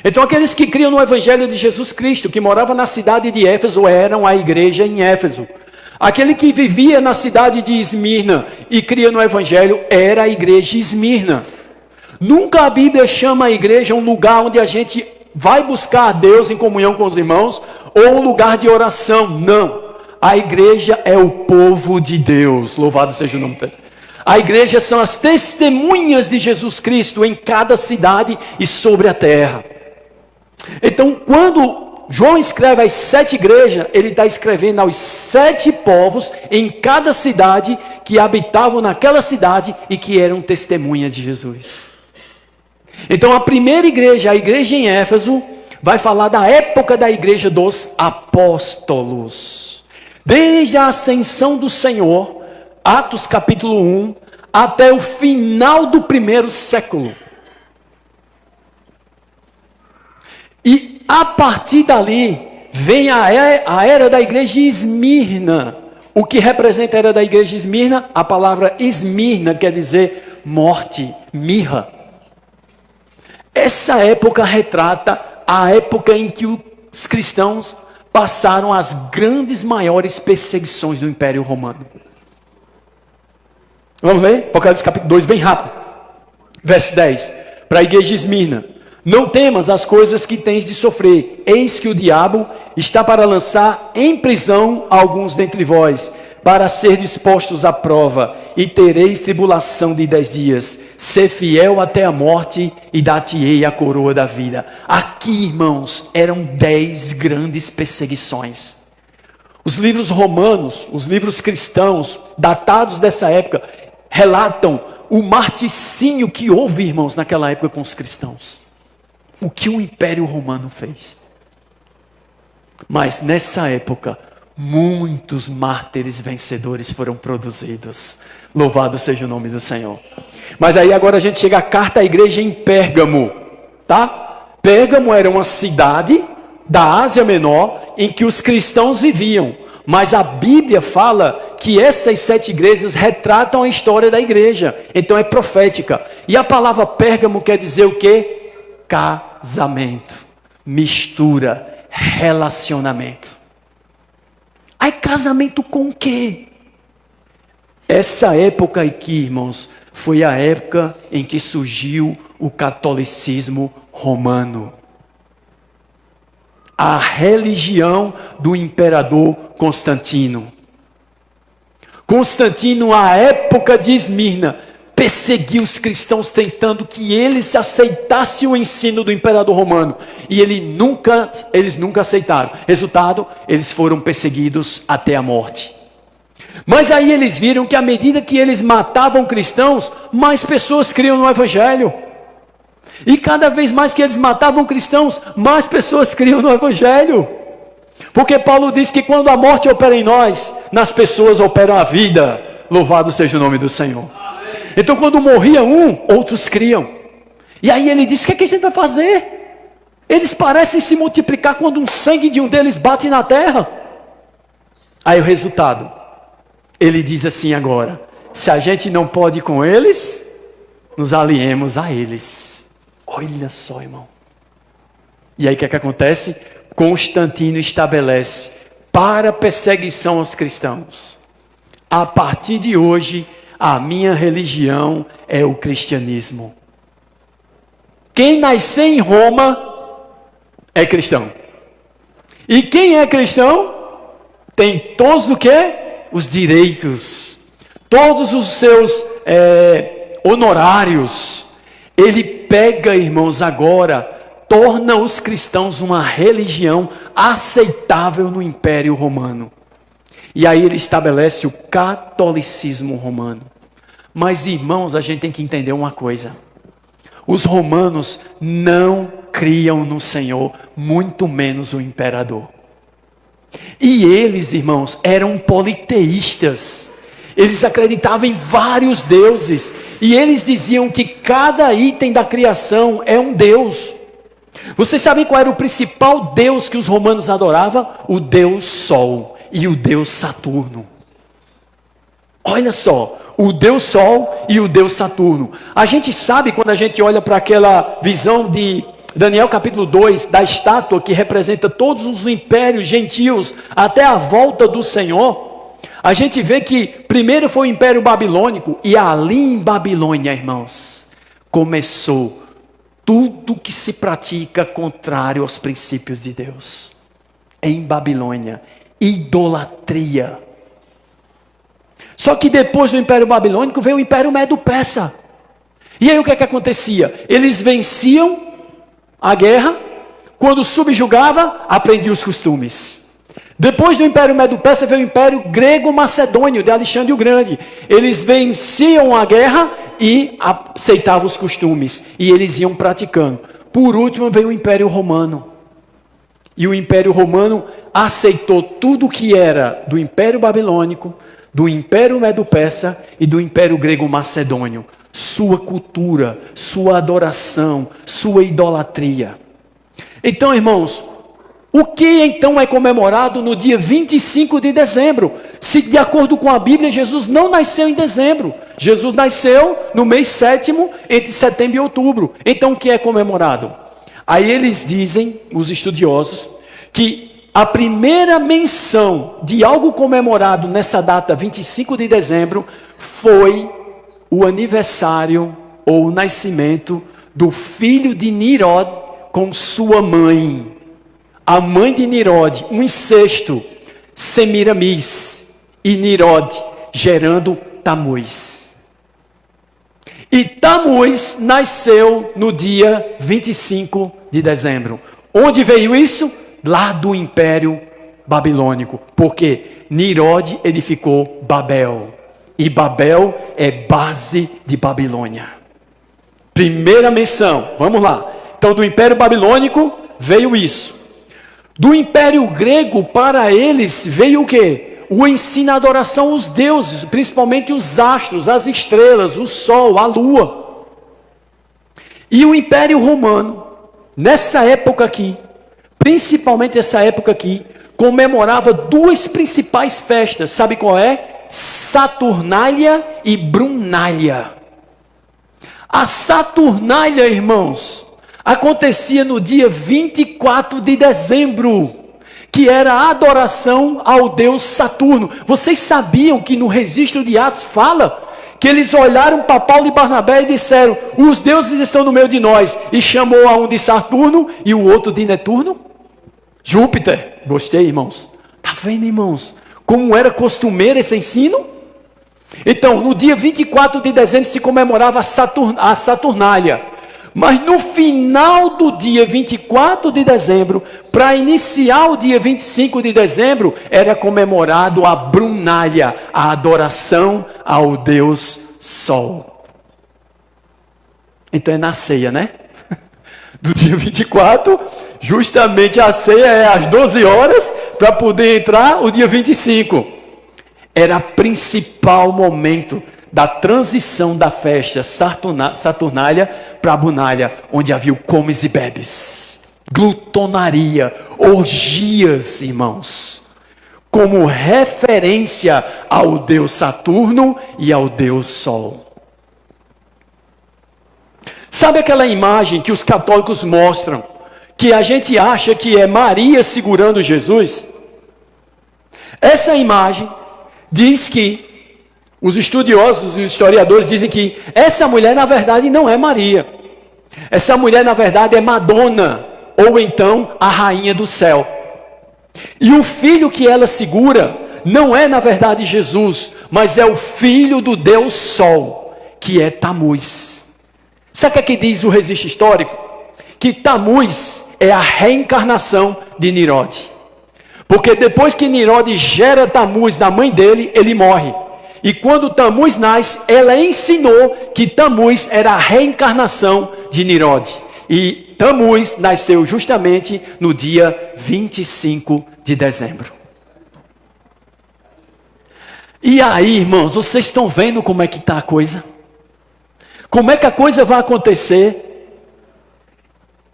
Então aqueles que criam no Evangelho de Jesus Cristo, que moravam na cidade de Éfeso, eram a igreja em Éfeso. Aquele que vivia na cidade de Esmirna e cria no Evangelho, era a igreja de Esmirna. Nunca a Bíblia chama a igreja um lugar onde a gente vai buscar a Deus em comunhão com os irmãos, ou um lugar de oração. Não. A igreja é o povo de Deus. Louvado seja o nome dele. A igreja são as testemunhas de Jesus Cristo em cada cidade e sobre a terra. Então, quando João escreve as 7 igrejas, ele está escrevendo aos 7 povos em cada cidade que habitavam naquela cidade e que eram testemunha de Jesus. Então a primeira igreja, a igreja em Éfeso, vai falar da época da igreja dos apóstolos. Desde a ascensão do Senhor, Atos capítulo 1, até o final do primeiro século. E a partir dali, vem a era da igreja de Esmirna. O que representa a era da igreja de Esmirna? A palavra Esmirna quer dizer morte, mirra. Essa época retrata a época em que os cristãos passaram as grandes, maiores perseguições do Império Romano. Vamos ler? Apocalipse capítulo 2, bem rápido. Verso 10. Para a igreja de Esmirna. Não temas as coisas que tens de sofrer. Eis que o diabo está para lançar em prisão alguns dentre vós, para ser dispostos à prova, e tereis tribulação de 10 dias. Ser fiel até a morte, e dar-te-ei a coroa da vida. Aqui, irmãos, eram 10 grandes perseguições. Os livros romanos, os livros cristãos, datados dessa época, relatam o marticínio que houve, irmãos, naquela época com os cristãos. O que o Império Romano fez. Mas nessa época, muitos mártires vencedores foram produzidos. Louvado seja o nome do Senhor. Mas aí agora a gente chega à carta à igreja em Pérgamo, tá? Pérgamo era uma cidade da Ásia Menor em que os cristãos viviam. Mas a Bíblia fala que essas 7 igrejas retratam a história da igreja. Então é profética. E a palavra Pérgamo quer dizer o quê? Casamento, mistura, relacionamento. Aí casamento com o quê? Essa época aqui, irmãos, foi a época em que surgiu o catolicismo romano. a religião do imperador Constantino. Constantino, à época de Esmirna, perseguiu os cristãos tentando que eles aceitassem o ensino do imperador romano. E eles nunca aceitaram. Resultado, eles foram perseguidos até a morte. Mas aí eles viram que à medida que eles matavam cristãos, mais pessoas criam no evangelho. E cada vez mais que eles matavam cristãos, mais pessoas criam no evangelho. Porque Paulo diz que quando a morte opera em nós, nas pessoas opera a vida. Louvado seja o nome do Senhor. Então quando morria um, outros criam. E aí ele diz, o que é que a gente vai fazer? Eles parecem se multiplicar quando um sangue de um deles bate na terra. Aí o resultado, ele diz assim agora, se a gente não pode ir com eles, nos aliemos a eles. Olha só, irmão. E aí o que é que acontece? Constantino estabelece para perseguição aos cristãos. A partir de hoje, a minha religião é o cristianismo. Quem nascer em Roma é cristão. E quem é cristão tem todos o quê? Os direitos, todos os seus honorários. Ele pega, irmãos, agora, torna os cristãos uma religião aceitável no Império Romano. E aí ele estabelece o catolicismo romano. Mas, irmãos, a gente tem que entender uma coisa. Os romanos não criam no Senhor, muito menos o imperador. E eles, irmãos, eram politeístas. Eles acreditavam em vários deuses. E eles diziam que cada item da criação é um deus. Vocês sabem qual era o principal deus que os romanos adoravam? O deus Sol e o deus Saturno. Olha só, o deus Sol e o deus Saturno. A gente sabe, quando a gente olha para aquela visão de Daniel capítulo 2, da estátua que representa todos os impérios gentios até a volta do Senhor, a gente vê que primeiro foi o Império Babilônico, e ali em Babilônia, irmãos, começou tudo que se pratica contrário aos princípios de Deus. Em Babilônia, idolatria. Só que depois do Império Babilônico veio o Império Medo-Persa. E aí o que é que acontecia? Eles venciam a guerra, quando subjugava, aprendia os costumes. Depois do Império Medo-Persa veio o Império Grego-Macedônio, de Alexandre o Grande. Eles venciam a guerra e aceitavam os costumes. E eles iam praticando. Por último veio o Império Romano. E o Império Romano aceitou tudo o que era do Império Babilônico, do Império Medo-Persa e do Império Grego-Macedônio. Sua cultura, sua adoração, sua idolatria. Então, irmãos, o que então é comemorado no dia 25 de dezembro? Se de acordo com a Bíblia, Jesus não nasceu em dezembro. Jesus nasceu no mês 7º, entre setembro e outubro. Então o que é comemorado? Aí eles dizem, os estudiosos, que a primeira menção de algo comemorado nessa data 25 de dezembro foi o aniversário ou o nascimento do filho de Nirod com sua mãe. A mãe de Nirod, um incesto, Semiramis e Nirod, gerando Tamuz. E Tamuz nasceu no dia 25 de dezembro. Onde veio isso? Lá do Império Babilônico. Porque Nirod edificou Babel. E Babel é base de Babilônia. Primeira menção, vamos lá. Então do Império Babilônico veio isso. Do Império Grego, para eles, veio o quê? O ensino à adoração aos deuses, principalmente os astros, as estrelas, o sol, a lua. E o Império Romano, nessa época aqui, principalmente essa época aqui, comemorava duas principais festas. Sabe qual é? Saturnália e Brunália. A Saturnália, irmãos, acontecia no dia 24 de dezembro, que era a adoração ao deus Saturno. Vocês sabiam que no registro de Atos fala que eles olharam para Paulo e Barnabé e disseram: os deuses estão no meio de nós, e chamou a um de Saturno e o outro de Netuno? Júpiter. Gostei, irmãos. Está vendo, irmãos, como era costumeiro esse ensino? Então, no dia 24 de dezembro se comemorava a Saturnália. Mas no final do dia 24 de dezembro, para iniciar o dia 25 de dezembro, era comemorado a Brunália, a adoração ao Deus Sol. Então é na ceia, né? Do dia 24, justamente a ceia é às 12 horas, para poder entrar o dia 25. Era o principal momento da transição da festa Saturnália para a Brunália, onde havia o comes e bebes, glutonaria, orgias, irmãos, como referência ao Deus Saturno e ao Deus Sol. Sabe aquela imagem que os católicos mostram, que a gente acha que é Maria segurando Jesus? Essa imagem diz que os estudiosos, os historiadores dizem que essa mulher na verdade não é Maria. Essa mulher na verdade é Madonna, ou então a rainha do céu. E o filho que ela segura não é na verdade Jesus, mas é o filho do Deus Sol, que é Tamuz. Sabe o que diz o registro histórico? Que Tamuz é a reencarnação de Nirode. Porque depois que Nirode gera Tamuz na mãe dele, ele morre. E quando Tamuz nasce, ela ensinou que Tamuz era a reencarnação de Nirode. E Tamuz nasceu justamente no dia 25 de dezembro. E aí, irmãos, vocês estão vendo como é que está a coisa? Como é que a coisa vai acontecer?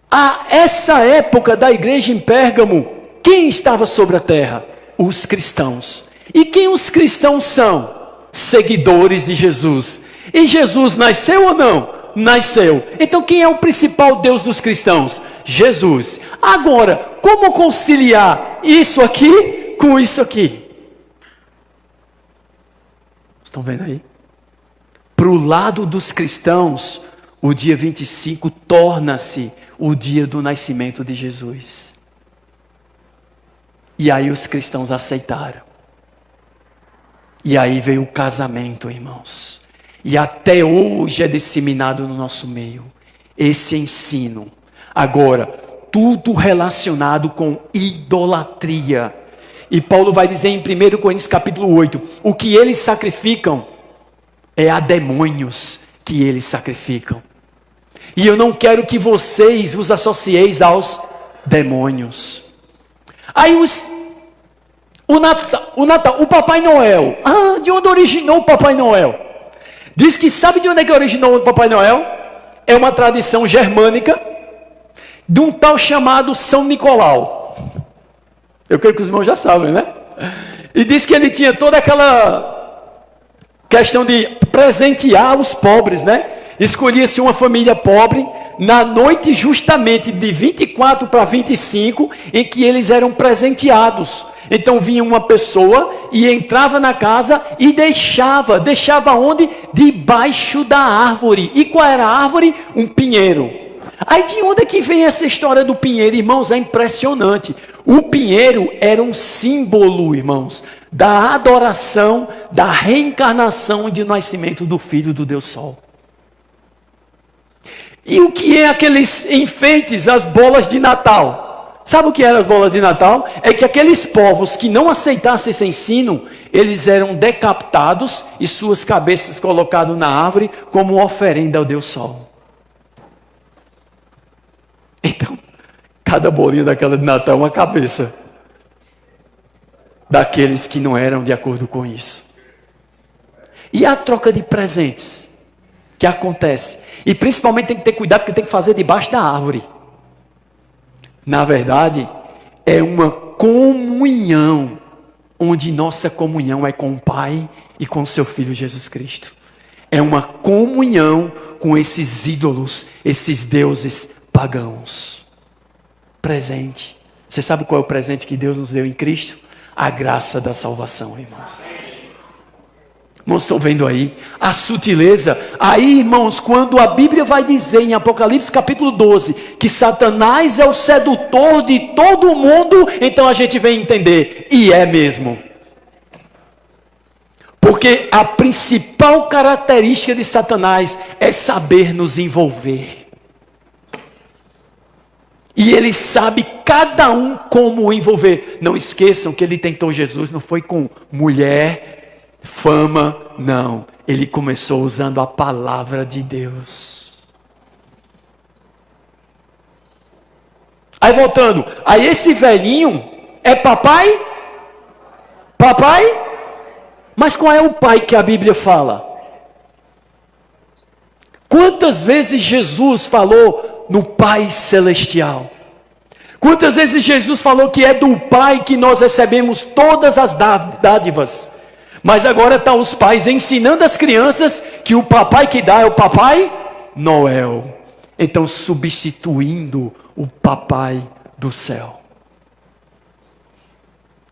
A essa época da igreja em Pérgamo, quem estava sobre a terra? Os cristãos. E quem os cristãos são? Seguidores de Jesus. E Jesus nasceu ou não? Nasceu. Então quem é o principal Deus dos cristãos? Jesus. Agora, como conciliar isso aqui com isso aqui? Estão vendo aí? Para o lado dos cristãos, o dia 25 torna-se o dia do nascimento de Jesus. E aí os cristãos aceitaram. E aí veio o casamento, irmãos. E até hoje é disseminado no nosso meio esse ensino. Agora, tudo relacionado com idolatria. E Paulo vai dizer em 1 Coríntios capítulo 8, o que eles sacrificam é a demônios que eles sacrificam. E eu não quero que vocês vos associeis aos demônios. Aí o Papai Noel. De onde originou o Papai Noel? Diz que sabe de onde é que originou o Papai Noel? É uma tradição germânica de um tal chamado São Nicolau. Eu creio que os irmãos já sabem, né? E diz que ele tinha toda aquela questão de presentear os pobres, né? Escolhia-se uma família pobre na noite justamente de 24 para 25, em que eles eram presenteados. Então vinha uma pessoa e entrava na casa e deixava onde? Debaixo da árvore. E qual era a árvore? Um pinheiro. Aí de onde é que vem essa história do pinheiro, irmãos? É impressionante. O pinheiro era um símbolo, irmãos, da adoração, da reencarnação e do nascimento do Filho do Deus Sol. E o que é aqueles enfeites, as bolas de Natal? Sabe o que eram as bolas de Natal? É que aqueles povos que não aceitassem esse ensino, eles eram decapitados e suas cabeças colocadas na árvore como oferenda ao Deus Sol. Então, cada bolinha daquela de Natal é uma cabeça daqueles que não eram de acordo com isso. E a troca de presentes que acontece? E principalmente tem que ter cuidado, porque tem que fazer debaixo da árvore. Na verdade, é uma comunhão, onde nossa comunhão é com o Pai e com o seu Filho Jesus Cristo. É uma comunhão com esses ídolos, esses deuses pagãos. Presente. Você sabe qual é o presente que Deus nos deu em Cristo? A graça da salvação, irmãos. Irmãos, estão vendo aí a sutileza? Aí, irmãos, quando a Bíblia vai dizer em Apocalipse capítulo 12 que Satanás é o sedutor de todo mundo, então a gente vem entender, e é mesmo. Porque a principal característica de Satanás é saber nos envolver. E ele sabe cada um como o envolver. Não esqueçam que ele tentou Jesus, não foi com mulher, fama, não. Ele começou usando a palavra de Deus. Aí voltando, aí esse velhinho é papai? Papai? Mas qual é o pai que a Bíblia fala? Quantas vezes Jesus falou no Pai Celestial? Quantas vezes Jesus falou que é do Pai que nós recebemos todas as dádivas? Mas agora estão os pais ensinando as crianças que o papai que dá é o Papai Noel. Então substituindo o Papai do céu.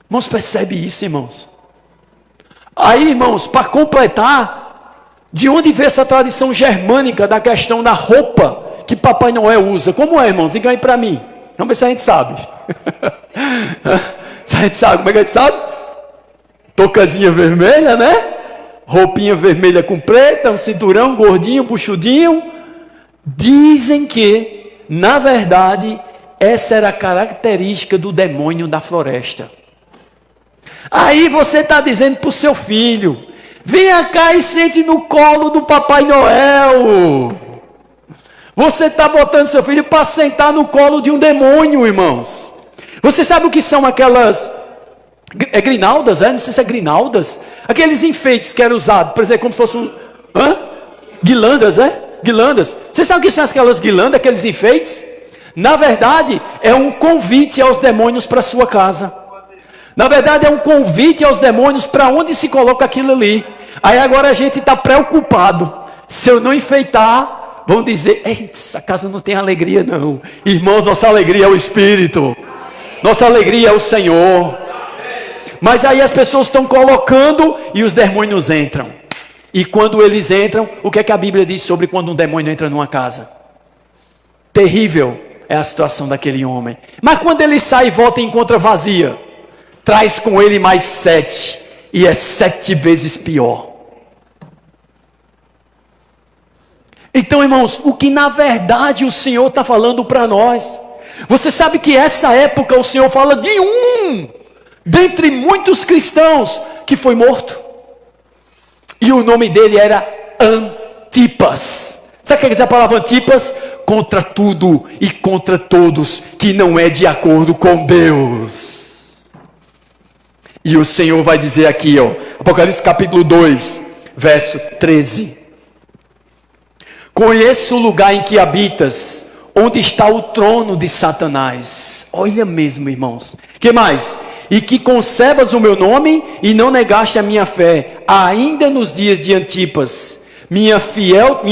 Irmãos, percebe isso, irmãos? Aí, irmãos, para completar, de onde veio essa tradição germânica da questão da roupa que Papai Noel usa? Como é, irmãos? Diga aí para mim. Vamos ver se a gente sabe. Se a gente sabe, como é que a gente sabe? Tocazinha vermelha, né? Roupinha vermelha com preta, um cinturão gordinho, buchudinho. Dizem que, na verdade, essa era a característica do demônio da floresta. Aí você está dizendo para o seu filho, venha cá e sente no colo do Papai Noel. Você está botando seu filho para sentar no colo de um demônio, irmãos. Você sabe o que são aquelas grinaldas, não sei se é grinaldas? Aqueles enfeites que eram usados, por exemplo, como se fosse guirlandas, Guirlandas. Você sabe o que são aquelas guirlandas, aqueles enfeites? Na verdade, é um convite aos demônios para sua casa. Na verdade, é um convite aos demônios para onde se coloca aquilo ali. Aí agora a gente está preocupado. Se eu não enfeitar, vão dizer, essa casa não tem alegria não. Irmãos, nossa alegria é o Espírito. Nossa alegria é o Senhor. Mas aí as pessoas estão colocando e os demônios entram. E quando eles entram, o que é que a Bíblia diz sobre quando um demônio entra numa casa? Terrível é a situação daquele homem. Mas quando ele sai e volta e encontra vazia, traz com ele mais 7, e é 7 vezes pior. Então, irmãos, o que na verdade o Senhor está falando para nós, você sabe que essa época o Senhor fala de um, dentre muitos cristãos, que foi morto, e o nome dele era Antipas. Sabe o que quer dizer a palavra Antipas? Contra tudo e contra todos que não é de acordo com Deus. E o Senhor vai dizer aqui, Apocalipse capítulo 2, verso 13. Conheço o lugar em que habitas, onde está o trono de Satanás. Olha mesmo, irmãos. Que mais? E que conservas o meu nome e não negaste a minha fé, ainda nos dias de Antipas, minha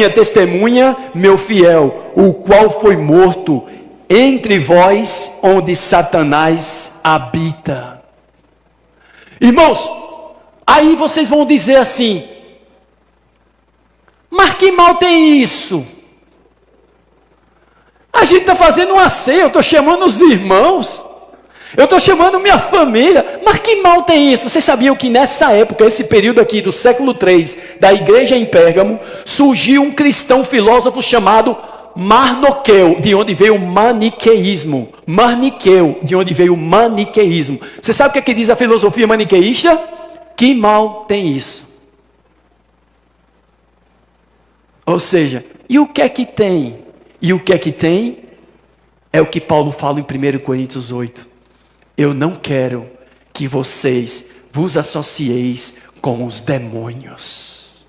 testemunha, meu fiel, o qual foi morto entre vós, onde Satanás habita. Irmãos, aí vocês vão dizer assim, mas que mal tem isso? A gente está fazendo uma ceia, eu estou chamando os irmãos, eu estou chamando minha família, mas que mal tem isso? Vocês sabiam que nessa época, esse período aqui do século 3, da igreja em Pérgamo, surgiu um cristão filósofo chamado Mardoqueu, de onde veio o maniqueísmo. Marniqueu, de onde veio o maniqueísmo. Você sabe o que diz a filosofia maniqueísta? Que mal tem isso? Ou seja, e o que é que tem? E o que é que tem? É o que Paulo fala em 1 Coríntios 8. Eu não quero que vocês vos associeis com os demônios.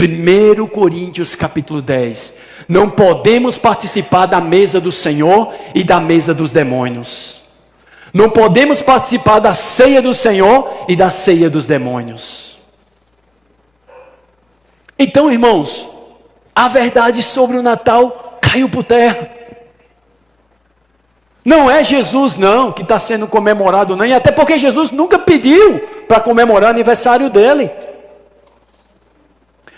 1 Coríntios capítulo 10. Não podemos participar da mesa do Senhor e da mesa dos demônios. Não podemos participar da ceia do Senhor e da ceia dos demônios. Então, irmãos, a verdade sobre o Natal caiu por terra. Não é Jesus não que está sendo comemorado não, e até porque Jesus nunca pediu para comemorar o aniversário dele.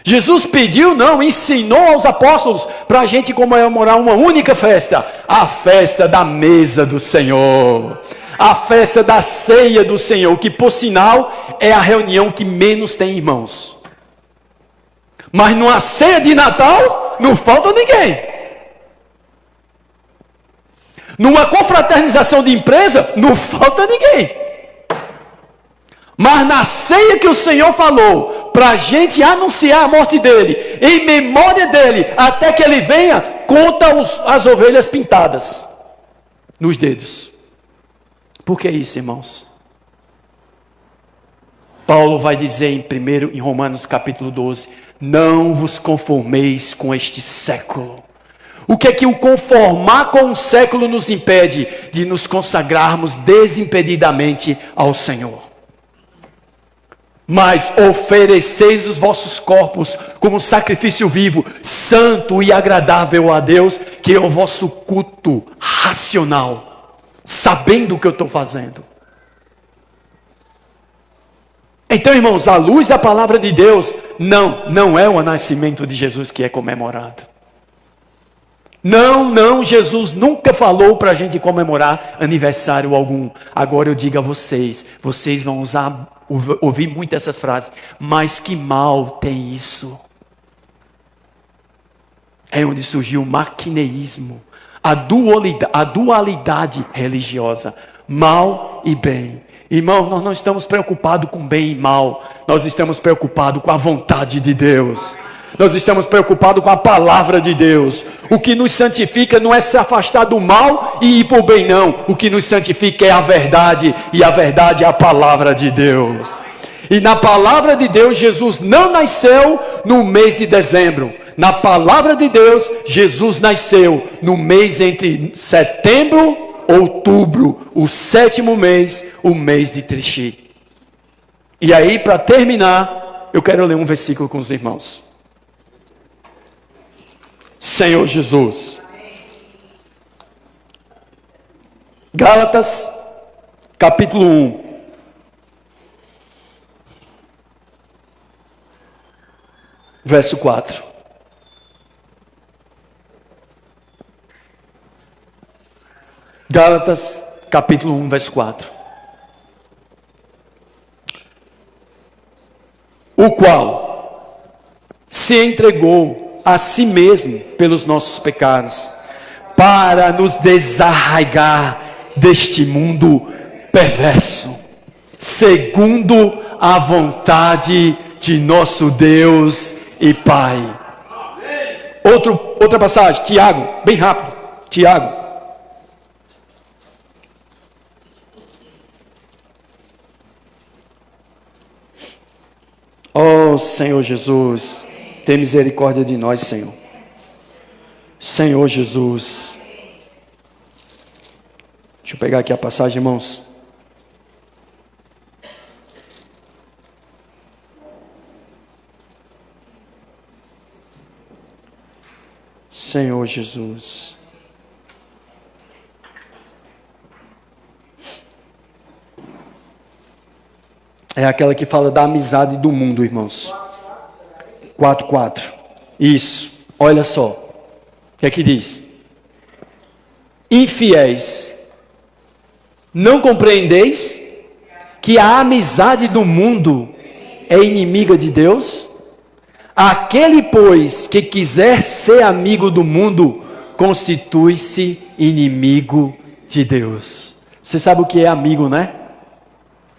Jesus pediu, não, ensinou aos apóstolos para a gente comemorar uma única festa, a festa da mesa do Senhor, a festa da ceia do Senhor, que por sinal é a reunião que menos tem irmãos. Mas numa ceia de Natal não falta ninguém. Numa confraternização de empresa não falta ninguém. Mas na ceia que o Senhor falou, para a gente anunciar a morte dele, em memória dele, até que ele venha, conta as ovelhas pintadas nos dedos. Por que isso, irmãos? Paulo vai dizer em Romanos capítulo 12, não vos conformeis com este século. O que é que o conformar com o século nos impede? De nos consagrarmos desimpedidamente ao Senhor. Mas ofereceis os vossos corpos como sacrifício vivo, santo e agradável a Deus, que é o vosso culto racional, sabendo o que eu estou fazendo. Então, irmãos, à luz da palavra de Deus, não é o nascimento de Jesus que é comemorado. Não, Jesus nunca falou para a gente comemorar aniversário algum. Agora eu digo a vocês vão ouvir muito essas frases, mas que mal tem isso? É onde surgiu o maquineísmo, a dualidade religiosa, mal e bem. Irmão, nós não estamos preocupados com bem e mal, nós estamos preocupados com a vontade de Deus. Nós estamos preocupados com a palavra de Deus. O que nos santifica não é se afastar do mal e ir para o bem, não. O que nos santifica é a verdade, e a verdade é a palavra de Deus. E na palavra de Deus, Jesus não nasceu no mês de dezembro. Na palavra de Deus, Jesus nasceu no mês entre setembro e outubro, o 7º mês, o mês de Trishti. E aí, para terminar, eu quero ler um versículo com os irmãos. Senhor Jesus. Gálatas, capítulo 1. Verso 4. Gálatas, capítulo 1, verso 4. O qual se entregou a si mesmo pelos nossos pecados, para nos desarraigar deste mundo perverso, segundo a vontade de nosso Deus e Pai. Outra passagem, Tiago, bem rápido, Tiago. Oh Senhor Jesus, tem misericórdia de nós, Senhor. Senhor Jesus. Deixa eu pegar aqui a passagem, irmãos. Senhor Jesus. É aquela que fala da amizade do mundo, irmãos. 4:4. Isso. Olha só. O que é que diz? Infiéis, não compreendeis que a amizade do mundo é inimiga de Deus? Aquele, pois, que quiser ser amigo do mundo, constitui-se inimigo de Deus. Você sabe o que é amigo, né?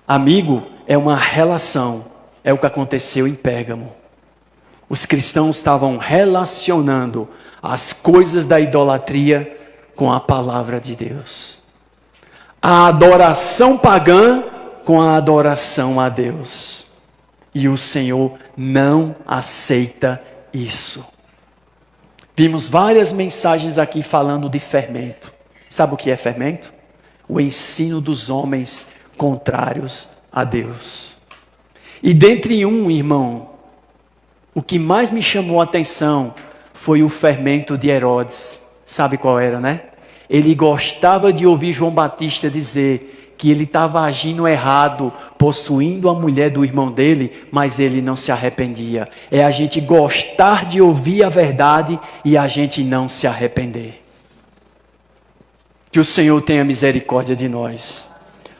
Amigo é uma relação. É o que aconteceu em Pérgamo. Os cristãos estavam relacionando as coisas da idolatria com a palavra de Deus. A adoração pagã com a adoração a Deus. E o Senhor não aceita isso. Vimos várias mensagens aqui falando de fermento. Sabe o que é fermento? O ensino dos homens contrários a Deus. E dentre irmão, o que mais me chamou a atenção foi o fermento de Herodes. Sabe qual era, né? Ele gostava de ouvir João Batista dizer que ele estava agindo errado, possuindo a mulher do irmão dele, mas ele não se arrependia. É a gente gostar de ouvir a verdade e a gente não se arrepender. Que o Senhor tenha misericórdia de nós.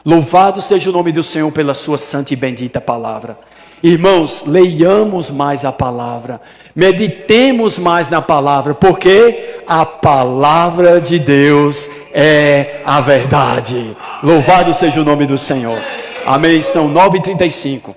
Louvado seja o nome do Senhor pela sua santa e bendita palavra. Irmãos, leiamos mais a palavra, meditemos mais na palavra, porque a palavra de Deus é a verdade. Louvado seja o nome do Senhor. Amém. São 9h35.